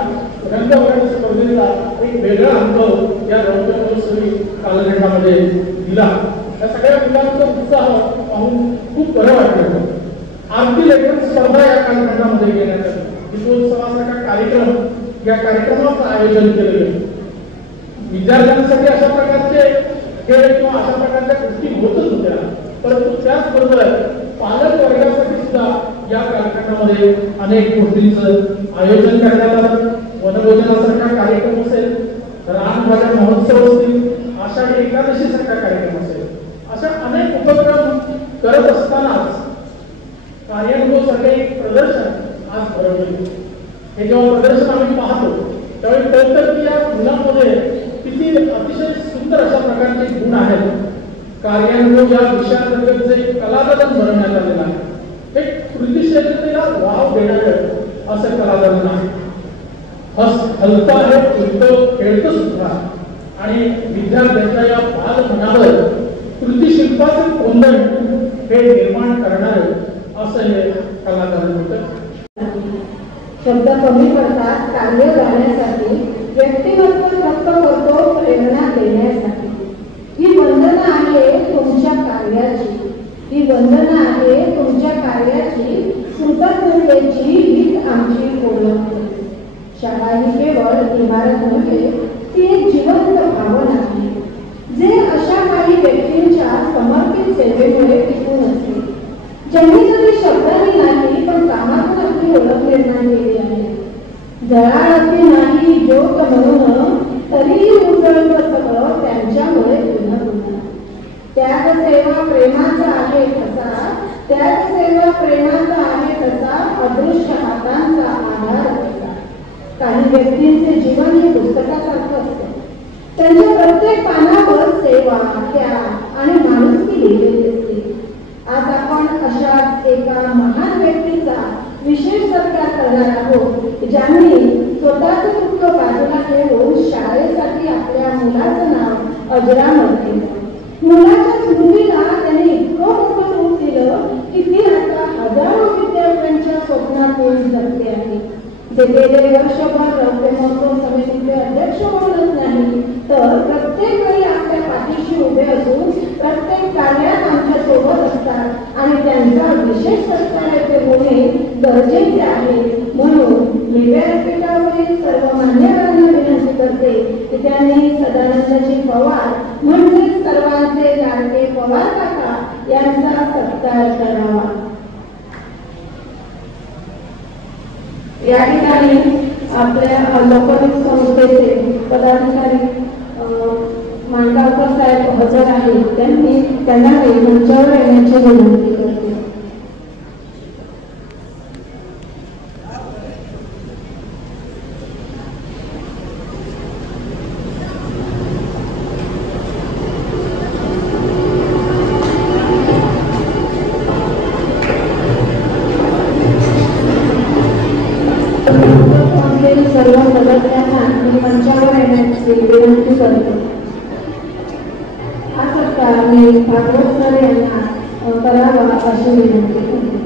रंगवर्णन स्पर्धेचा एक वेगळा अनुभव या रौद्र महोत्सवी कालखंडामध्ये दिला. या सगळ्या मुलांचा उत्साह पाहून खूप बरं वाटलं. आरती लेखन स्पर्धा या कालखंडामध्ये घेण्यात आली. दीपोत्सवासारखा कार्यक्रम या कार्यक्रमाचं आयोजन केलं गेलं. विद्यार्थ्यांसाठी अशा प्रकारचे खेळ किंवा अशा प्रकारच्या गोष्टी होतच होत्या, परंतु त्याचबरोबर पालक वर्गासाठी सुद्धा या कार्यक्रमामध्ये अनेक गोष्टींचं आयोजन करण्यात आलं. वनभोजनासारखा कार्यक्रम असेल, रानभाज्या महोत्सव असतील, आषाढी एकादशी सारखा कार्यक्रम असेल, अशा अनेक उपक्रम करत असतानाच कार्यानुभवासाठी एक प्रदर्शन आज भरवलं. हे जेव्हा प्रदर्शन आम्ही पाहतो त्यावेळी कळतं की या मुलांमध्ये किती अतिशय सुंदर अशा प्रकारचे गुण आहेत. कार्यानुभव या विषयाबद्दल जे कलादालन भरवण्यात आलेलं आहे हे कृतीशीलतेला वाव देणारं असं कलादालन आहे. हलतं आहे, फुलतं, खेळतं सुद्धा आणि विद्यार्थ्यांच्या या बाल मनावर कृतीशिल्पाचे कोंदण हे निर्माण करणारं असं हे कलादालन होतं. शब्द कमी पडतात कार्य करण्यासाठी, व्यक्तिमत्व फक्त करतो प्रेरणा देण्यासाठी. ही वंदना आहे तुमच्या कार्याची, ही वंदना आहे तुमच्या कार्याची, कृतज्ञतेची हीच आमची ओळख. केवळ इमारत नव्हे, ती एक जिवंत भावना आहे, जे अशा काही व्यक्तींच्या समर्पित सेवेमुळे टिकून असते, ज्यांनी कधी शब्दांनी नाही पण कामातून आपली ओळख निर्माण केली आहे. जळाळती नाही ज्योत म्हणून तरीही उजळतो सगळं त्यांच्यामुळे पुन्हा पुन्हा. त्याग सेवा प्रेमाचा आहे तसा, त्याग सेवा प्रेमाचा आहे तसा, अदृश्य हातांचा आधार तसा. काही व्यक्तींचे जीवन हे पुस्तकासारखं असतं. त्यांच्या प्रत्येक पानावर सेवा, त्याग आणि माणुसकी लिहिलेली असते. आज आपण अशाच एका महान व्यक्तीचा विशेष सत्कार करणार आहोत, ज्यांनी स्वतःचं दुःख बाजूला ठेवून शाळेसाठी आपल्या मुलाचं नाव अजरामर केलं. मुलाच्या स्मृतीला त्यांनी इतकं मोठं रूप दिलं की ती आता हजारो विद्यार्थ्यांच्या स्वप्नातून जगते आहे. जे गेले वर्षभर रौप्य महोत्सव समितीचे अध्यक्ष म्हणूनच नाही, तर प्रत्येक वेळी आपल्या पाठीशी उभे असून प्रत्येक कार्यात आमच्या सोबत असतात आणि त्यांचा विशेष सत्कार येथे होणे गरजेचे आहे. म्हणून मी व्यासपीठावरील सर्व मान्यवरांना विनंती करते की त्यांनी सदानंदजी पवार म्हणजेच सर्वांचे लाडके पवार काका यांचा सत्कार करावा. या ठिकाणी आपल्या लोकनिक संस्थेचे पदाधिकारी मांडगावकर साहेब हजर आहेत. त्यांना मंचावर येण्याची विनंती करते. सर्व सदस्यांना मी मंचावर येण्याची विनंती करते. हा सत्कार मी भागवत सर यांना करावा अशी विनंती करते.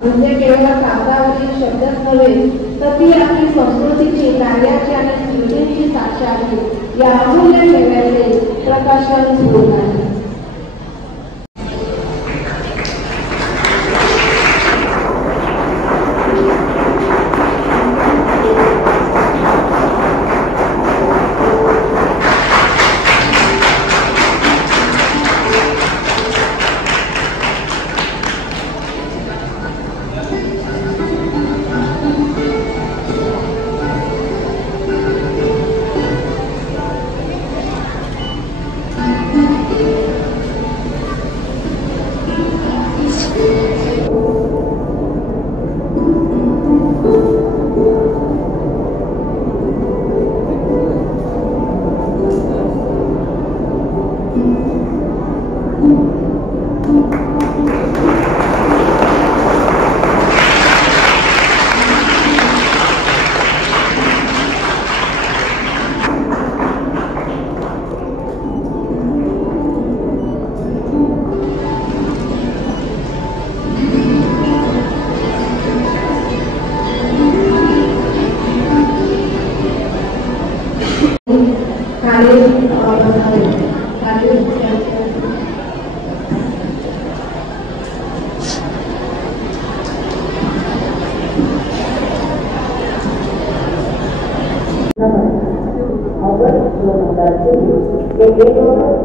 म्हणजे केवळ कागदावरील शब्दच नव्हे, तर ती आपली संस्कृतीची, कार्याची आणि स्मृतीची साक्ष आहे. या अमूल्य ठेव्याचे प्रकाशन होत आहे.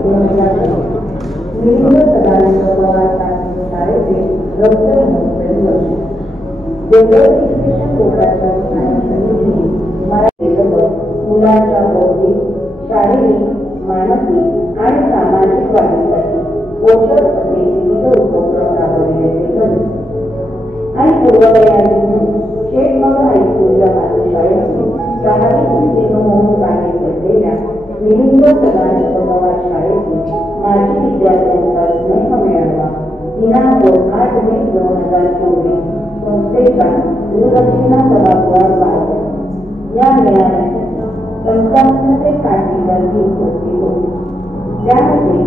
मिलिंद सदानंद पवार प्राथमिक शाळेचे रौप्य महोत्सवी वर्ष देवगड शिक्षण बोर्डाच्या स्थानिक समितीने मराठीसोबत मुलांच्या बौद्धिक, शारीरिक, मानसिक आणि सामाजिक वाढीसाठी पोषक असे विविध उपक्रम राबविण्याचे ठरले आणि पूर्वतयारी म्हणून शेखमंगल हायस्कूल या मातृशाळेतून 10वी उत्तीर्ण होऊन बाहेर पडलेल्या मिलिंद सदानंद पवार शाळेतील माजी विद्यार्थ्यांचा स्नेह मेळावा दिनांक 8 मे 2024 संस्थेच्या गुरुदक्षिणा सभागृहात पार पडला। या मेळाव्यासाठी 55 ते 60 विद्यार्थी उपस्थित होते। त्यामध्ये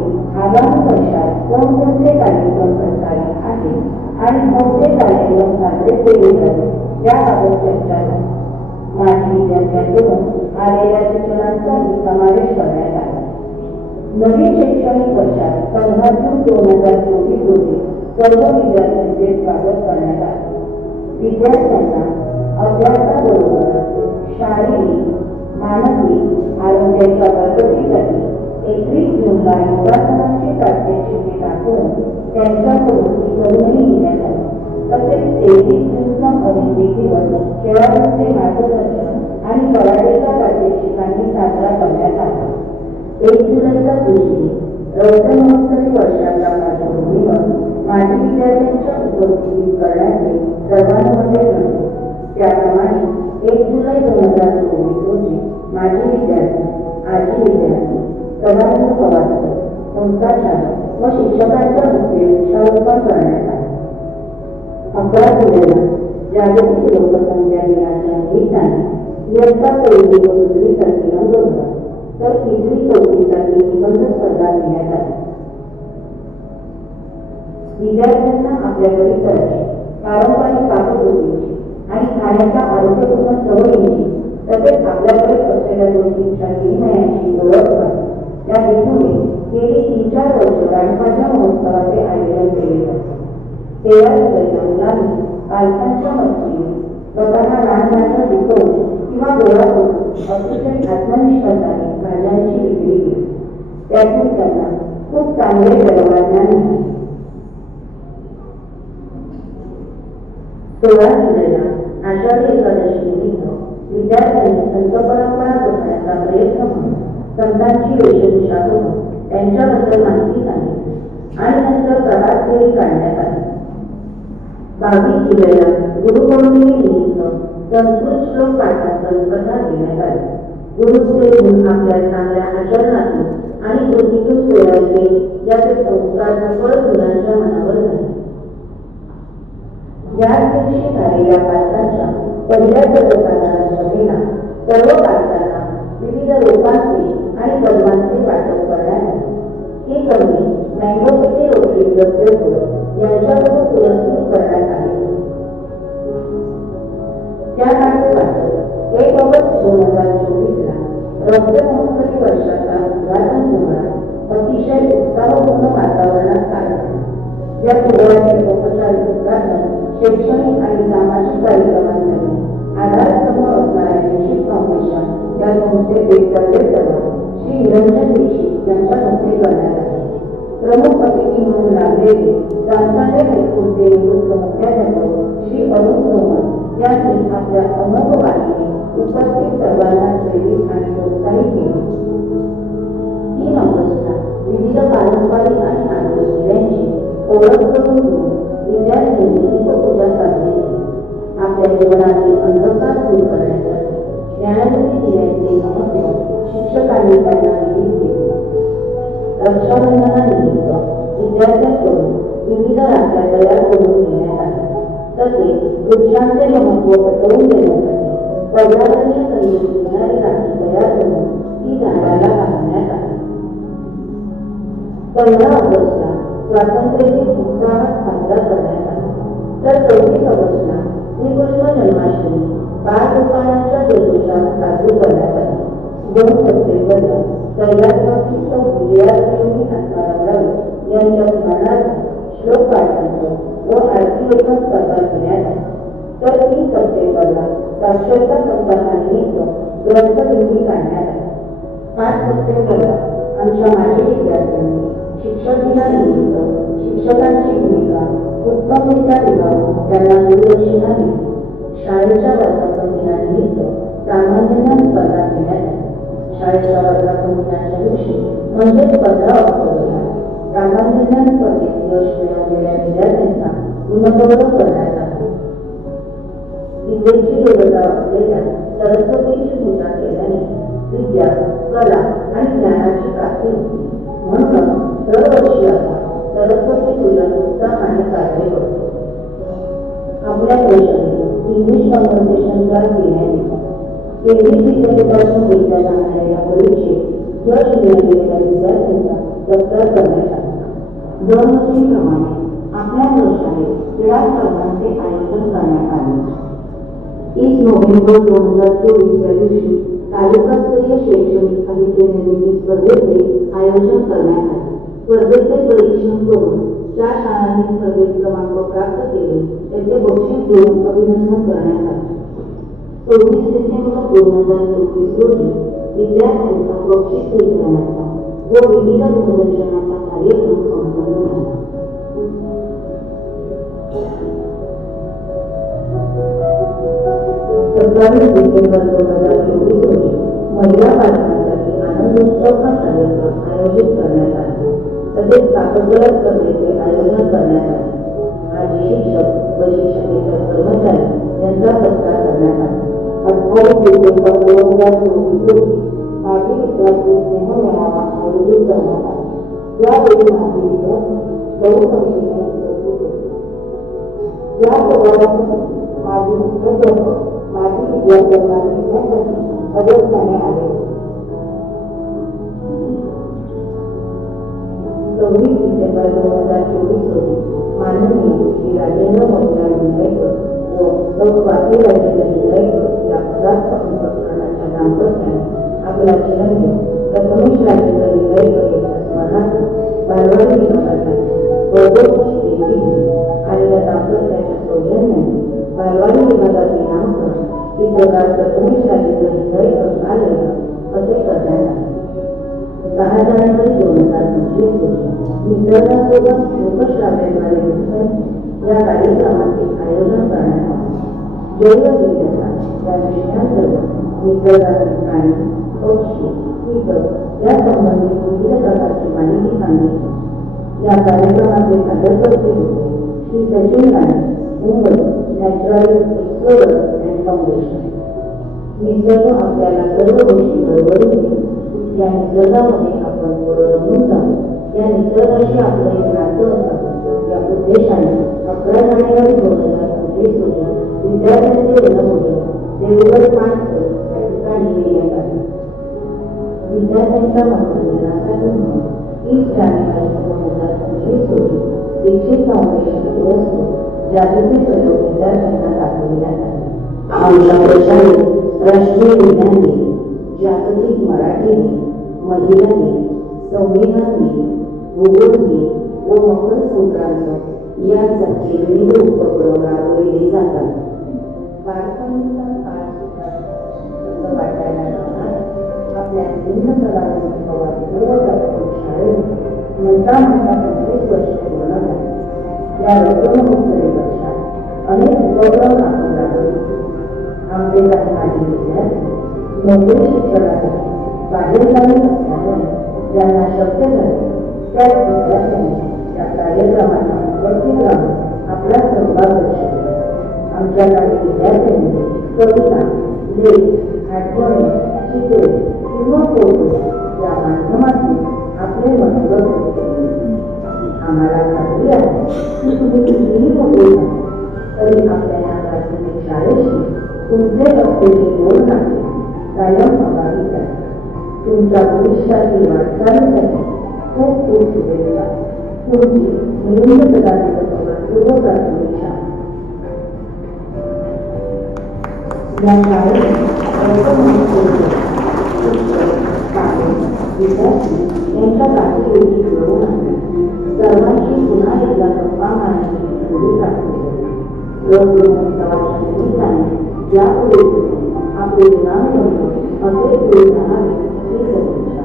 आगामी वर्षात कोणकोणते कार्यक्रम प्रस्तावित आहेत आणि कोणते कार्यक्रम साजरे केले जातील याबाबत चर्चा झाली। माजी विद्यार्थ्यांकडून आलेल्या सूचनांचाही समावेश करण्यात आला। नवीन शैक्षणिक वर्षात 15 जून 2024 रोजी सर्व विद्यार्थ्यांचे स्वागत करण्यात आले। विद्यार्थ्यांना अभ्यासाबरोबरच शारीरिक, मानसिक आरोग्याच्या प्रगतीसाठी 21 जूनला योगासनांची प्रात्यक्षिके दाखवून त्यांच्याकडून ती करूनही घेण्यात आली। तसेच 23 जूनचा ऑलिम्पिक दिवस खेळाडूंचे मार्गदर्शन आणि कराटेच्या प्रात्यक्षिकांनी साजरा करण्यात आला। 1 जुलैच्या दिवशी रौप्य महोत्सवी वर्षाच्या पार्श्वभूमीवर माजी विद्यार्थ्यांच्या उपस्थितीत करण्याचे सर्वानुमते ठरले। त्याप्रमाणे 1 जुलै 2024 रोजी माजी विद्यार्थी, आजी विद्यार्थी, सदानंद पवार संस्थाचालक व शिक्षकांच्या हस्ते वृक्षारोपण करण्यात आले। 11 जुलैला जागतिक लोकसंख्या दिनाच्या निमित्ताने इयत्ता 1ली व 2रीसाठी रंगभूषा तर 3री 4थीसाठी निबंध स्पर्धा घेण्यात आली। विद्यार्थ्यांना आपल्या परिसराची, पारंपरिक पाककृतीची आणि खाण्याच्या आरोग्यपूर्ण सवयींची तसेच आपल्याकडे असलेल्या गोष्टींच्या विनिमयाची ओळख व्हावी या हेतूने गेली 3-4 वर्ष रानभाज्या महोत्सवाचे आयोजन केले जाते। 13 जुलैला मुलांनी पालकांच्या मदतीने स्वतः रानभाज्या पिकवून किंवा गोळा करून अतिशय आत्मविश्वासाने भाज्यांची विक्री केली। त्यातून त्यांना खूप चांगले व्यवहार मिळाले। 16 जुलैला आषाढी एकादशी निमित्त विद्यार्थ्यांनी संत परंपरा जपण्याचा प्रयत्न म्हणून संतांची वेशभूषा करून त्यांच्याबद्दल माहिती सांगितली आणि नंतर प्रभात फेरी काढण्यात आली। 22 जुलैला गुरुपौर्णिमेनिमित्त संस्कृत श्लोक पाठांतर स्पर्धा घेण्यात आली। गुरुचे गुण आपल्या चांगल्या आचरणातून आणि कृतीतून प्रेरायचे याचे संस्कार नकळत मुलांच्या मनावर झाले। याच दिवशी झालेल्या पालकांच्या पहिल्या सर्वसाधारण सभेला सर्व पालकांना विविध रोपांचे आणि कलमांचे वाटप करण्यात आले। ही कलमे मँगो सिटी रोटरी क्लब यांच्याकडून पुरस्कृत करण्यात आली। त्यापाठोपाठ 1 ऑगस्ट 2024ला रौप्य महोत्सवी वर्षाचा उद्घाटन सोहळा अतिशय उत्साहपूर्ण वातावरणात पार पडला। या सोहळ्याचे औपचारिक उद्घाटन शैक्षणिक आणि सामाजिक कार्यक्रमांसाठी आधारस्तंभ असणाऱ्या निश्चित फाउंडेशन या संस्थेचे सर्वेसर्वा श्री निरंजन दीक्षित यांच्या हस्ते करण्यात आले। प्रमुख अतिथी म्हणून लाभलेले जामसांडे हायस्कूलचे निवृत्त मुख्याध्यापक श्री अरुण सोमन यांनी आपल्या अमोघ वाणीने उपस्थित सर्वांना प्रेरित आणि प्रोत्साहित केले। 3 ऑगस्टला विविध पारंपरिक आणि आधुनिक दिव्यांची ओळख करून देऊन विद्यार्थ्यांनी दीपपूजा साजरी केली। आपल्या जीवनातील अंधकार दूर करण्यासाठी ज्ञानरूपी दिव्यांचे महत्त्व शिक्षकांनी त्यांना विदित केले। रक्षाबंधनानिमित्त विद्यार्थ्यांकडून विविध राख्या तयार करून घेण्यात आल्या। तसेच वृक्षांचे महत्त्व पटवून देण्यासाठी पर्यावरणीय संदेश देणारी राखी तयार करून ती झाडाला बांधण्यात आली। 15 ऑगस्टला स्वातंत्र्य दिन उत्साहात साजरा करण्यात आला। तर 24 ऑगस्टला श्रीकृष्ण जन्माष्टमी बाळगोपाळांच्या जल्लोषात साजरी करण्यात आली। 2 सप्टेंबरला कैलासवासी विजयादशमी आत्माराम राऊत यांच्या स्मरणार्थ श्लोक पाठांतर व आरती लेखन स्पर्धा घेण्यात आली। तर 3 सप्टेंबरला साक्षरता सप्ताहानिमित्त ग्रंथदिंडी काढण्यात आली। 5 सप्टेंबरला आमच्या माजी विद्यार्थ्यांनी शिक्षक दिनानिमित्त शिक्षकांची भूमिका उत्तमरित्या निभावून त्यांना गुरुदक्षिणा दिली. शाळेच्या वर्धापन दिनानिमित्त सामान्य स्पर्धा घेण्यात आली. शाळेच्या वर्धापन दिनाच्या दिवशी म्हणजे 15 ऑक्टोबरला सामान्य ज्ञान स्पर्धेत यश मिळवलेल्या विद्यार्थ्यांचा गुणगौरव करण्यात आला. विद्येची देवता असलेल्या सरस्वतीची पूजा केल्याने विद्या, कला आणि ज्ञानाची प्राप्ती होती. म्हणून दरवर्षी आपण सरस्वती पूजन उत्साहाने साजरे करतो. आपल्या देशाने इंग्लिश कन्व्हर्सेशन क्लास घेण्याने केंद्रीय विद्यापीठातून घेतल्या जाणाऱ्या या परीक्षेत यश मिळवलेल्या विद्यार्थ्यांचा सत्कार करण्यात आला. दरवर्षीप्रमाणे आपल्या शाळेत क्रीडा स्पर्धांचे आयोजन करण्यात आले. 30 नोव्हेंबर 2024 या दिवशी तालुकास्तरीय शैक्षणिक साहित्य निर्मिती स्पर्धेचे आयोजन करण्यात आले. स्पर्धेचे परीक्षण करून ज्या शाळांनी स्पर्धेत क्रमांक प्राप्त केले त्याचे बक्षीस देऊन अभिनंदन करण्यात आले. 24 डिसेंबर 2024 रोजी विद्यार्थ्यांचा बक्षीस वितरणाचा व विविध गुणदर्शनाचा कार्यक्रम संपन्न झाला. 27 डिसेंबर 2024 रोजी महिला बालकांसाठी आनंदोत्सव हा कार्यक्रम आयोजित करण्यात आला. तसेच साखरपुडा स्पर्धेचे आयोजन करण्यात आले. माजी शिक्षक व शिक्षकेतर कर्मचारी यांचा सत्कार करण्यात आला. 28 डिसेंबर 2024 रोजी माजी विद्यार्थी स्नेह मेळावा आयोजित करण्यात आला. यावेळी माजी विद्यार्थी बहुसंख्येने उपस्थित होते. या सोहळ्यात माजी मुख्याध्यापक माजी विद्यार्थ्यांना भेटण्यासाठी अध्यक्षाने आले. 26 डिसेंबर 2024 रोजी माननीय श्री राजेंद्र मोहनलाल निंबाळकर व स्वाती राजेंद्र निंबाळकर या पदार्थ उपकरणाच्या दाम्पत्याने आपला चिरंजीव प्रथमेश राजेंद्र निंबाळकर यांच्या स्मरणार्थ बालवाडी विभागाच्या वैभवशी देखील आणि या दाम्पत्याच्या सौजन्याने बालवाडी विभागाचे नामकरण चित्रकार प्रथमेश राजेंद्र निंबाळकर आलेला असे करण्यात आले. 10 जानेवारी 2025 रोजी निसर्गासोबत लोकश्राव्याद्वारे या कार्यक्रमाचे आयोजन करण्यात आले. जैवविविधता या विषयाअंतर्गत निसर्गातील प्राणी, पक्षी, कीटक या संबंधित विविध प्रकारची माहिती सांगितली. या कार्यक्रमाचे सादरकर्ते होते Shri Sachin Rane, Mumbai natural explorer and foundation. निसर्ग आपल्याला सर्व गोष्टी बरोबरून देतो. या निसर्गामध्ये आपण थोडं रमून जाऊ. या निसर्गाशी आपलं एक नातं असावं या उद्देशाने 11 जानेवारी 2025 रोजी विद्यार्थ्यांचे वनभोजन देवगड 5 या ठिकाणी देण्यात आले. विद्यार्थ्यांच्या मनोरंजनासाठी 30 जानेवारी 2025 रोजी दीक्षित फाउंडेशन पुरस्कृत जादूचे प्रयोग विद्यार्थ्यांना दाखवण्यात आले. आमच्या प्रशालेत राष्ट्रीय विज्ञान दिन, जागतिक मराठी दिन, महिला दिन, संविधान दिन, भूगोल दिन व मकर संक्रांत यासारखे विविध उपक्रम राबवले जातात. बालपणीचा काळ सुद्धा वाटायला लागणार आपल्या विभिन्न कलांमध्ये सर्व प्राथमिक शाळेत म्हणता 25 वर्ष पूर्ण झाली. या रत्नमहोत्सवी वर्षात अनेक उपक्रम आपण राबवले. आमचे काही माजी विद्यार्थी नोकरी शिक्षणासाठी बाहेरगावी असल्यामुळे ज्यांना शक्य झाले त्याच विद्यार्थ्यांनी त्या कार्यक्रमांना उपस्थित राहून आपला सहभाग दर्शवला. आमच्या काही विद्यार्थ्यांनी कविता, लेख, आठवणी, चित्रे किंवा फोटो या माध्यमातून आपले मनोगत व्यक्त केले. आम्हाला खात्री आहे की तुम्ही कितीही मोठे झाले तरी आपल्या या प्राथमिक शाळेशी तुमचे असलेले गोड नाते कायम अबाधित आहे. तुमच्या भविष्यातील वाटचालीसाठी खूप खूप शुभेच्छा. तुमची मिलिंद सदाशिव पूर्व प्राथमिक शाळा. या शाळेत विद्यार्थी यांच्या काळजी मिळवून आणल्या. सर्वांची पुन्हा एकदा गप्पा मारण्याची संधी प्राप्त झाली. लोकमहोत्सवाच्या निमित्ताने यापुढे आपले नाम असे पुढे राहावे ही सदिच्छा.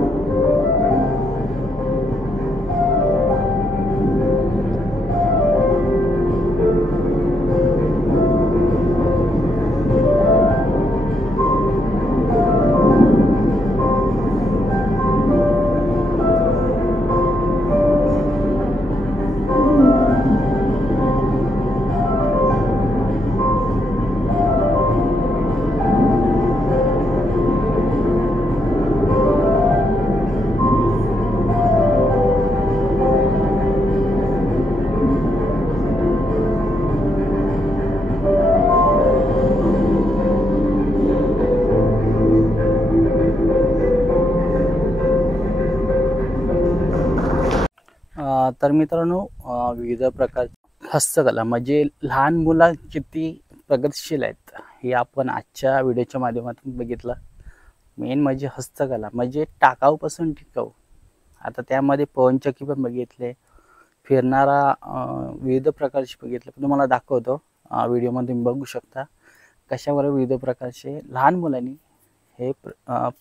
तर मित्रांनो विविध प्रकार हस्तकला म्हणजे लहान मुलं किती प्रगतशील आहेत हे आपण आजच्या व्हिडिओच्या माध्यमातून बघितलं. मेन म्हणजे हस्तकला म्हणजे टाकाऊपासून टिकाऊ. आता त्यामध्ये पवनचक्की पण बघितले, फिरणारा विविध प्रकारचे बघितले. पण तुम्हाला दाखवतो व्हिडिओमध्ये तुम्ही बघू शकता कशावर विविध प्रकारचे लहान मुलांनी हे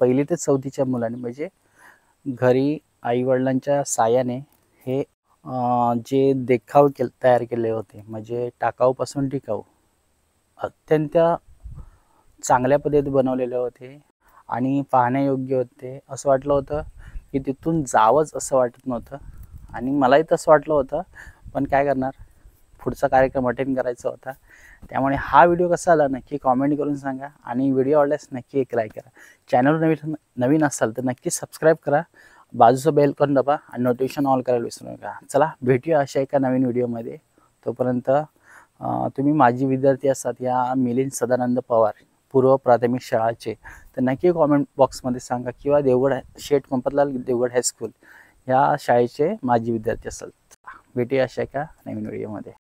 1ली ते 4थीच्या मुलांनी म्हणजे घरी आईवडिलांच्या साहाय्याने हे जे देखाव तयार केले होते म्हणजे टाकाऊपासून टिकाऊ अत्यंत चांगल्या पद्धतीने बनवलेले होते आणि पाहण्यायोग्य होते. असं वाटलं होतं की तिथून जावंच असं वाटत नव्हतं आणि मलाही तसं वाटलं होतं. पण काय करणार, पुढचा कार्यक्रम अटेंड करायचा होता. त्यामुळे हा व्हिडिओ कसा आला नक्की कॉमेंट करून सांगा आणि व्हिडिओ आवडल्यास नक्की एक लाईक करा. चॅनलवर नवीन असाल तर नक्की सबस्क्राईब करा, बाजूचं बेल करून दाबा आणि नोटिफिकेशन ऑल करायला विसरू नका. चला भेटूया अशा एका नवीन व्हिडिओमध्ये. तोपर्यंत तुम्ही माजी विद्यार्थी असतात या मिलिंद सदानंद पवार पूर्व प्राथमिक शाळाचे तर नक्की कॉमेंट बॉक्समध्ये सांगा, किंवा देवगड शेठ पंपतलाल देवगड हायस्कूल या शाळेचे माजी विद्यार्थी असाल. भेटूया अशा एका नवीन व्हिडिओमध्ये.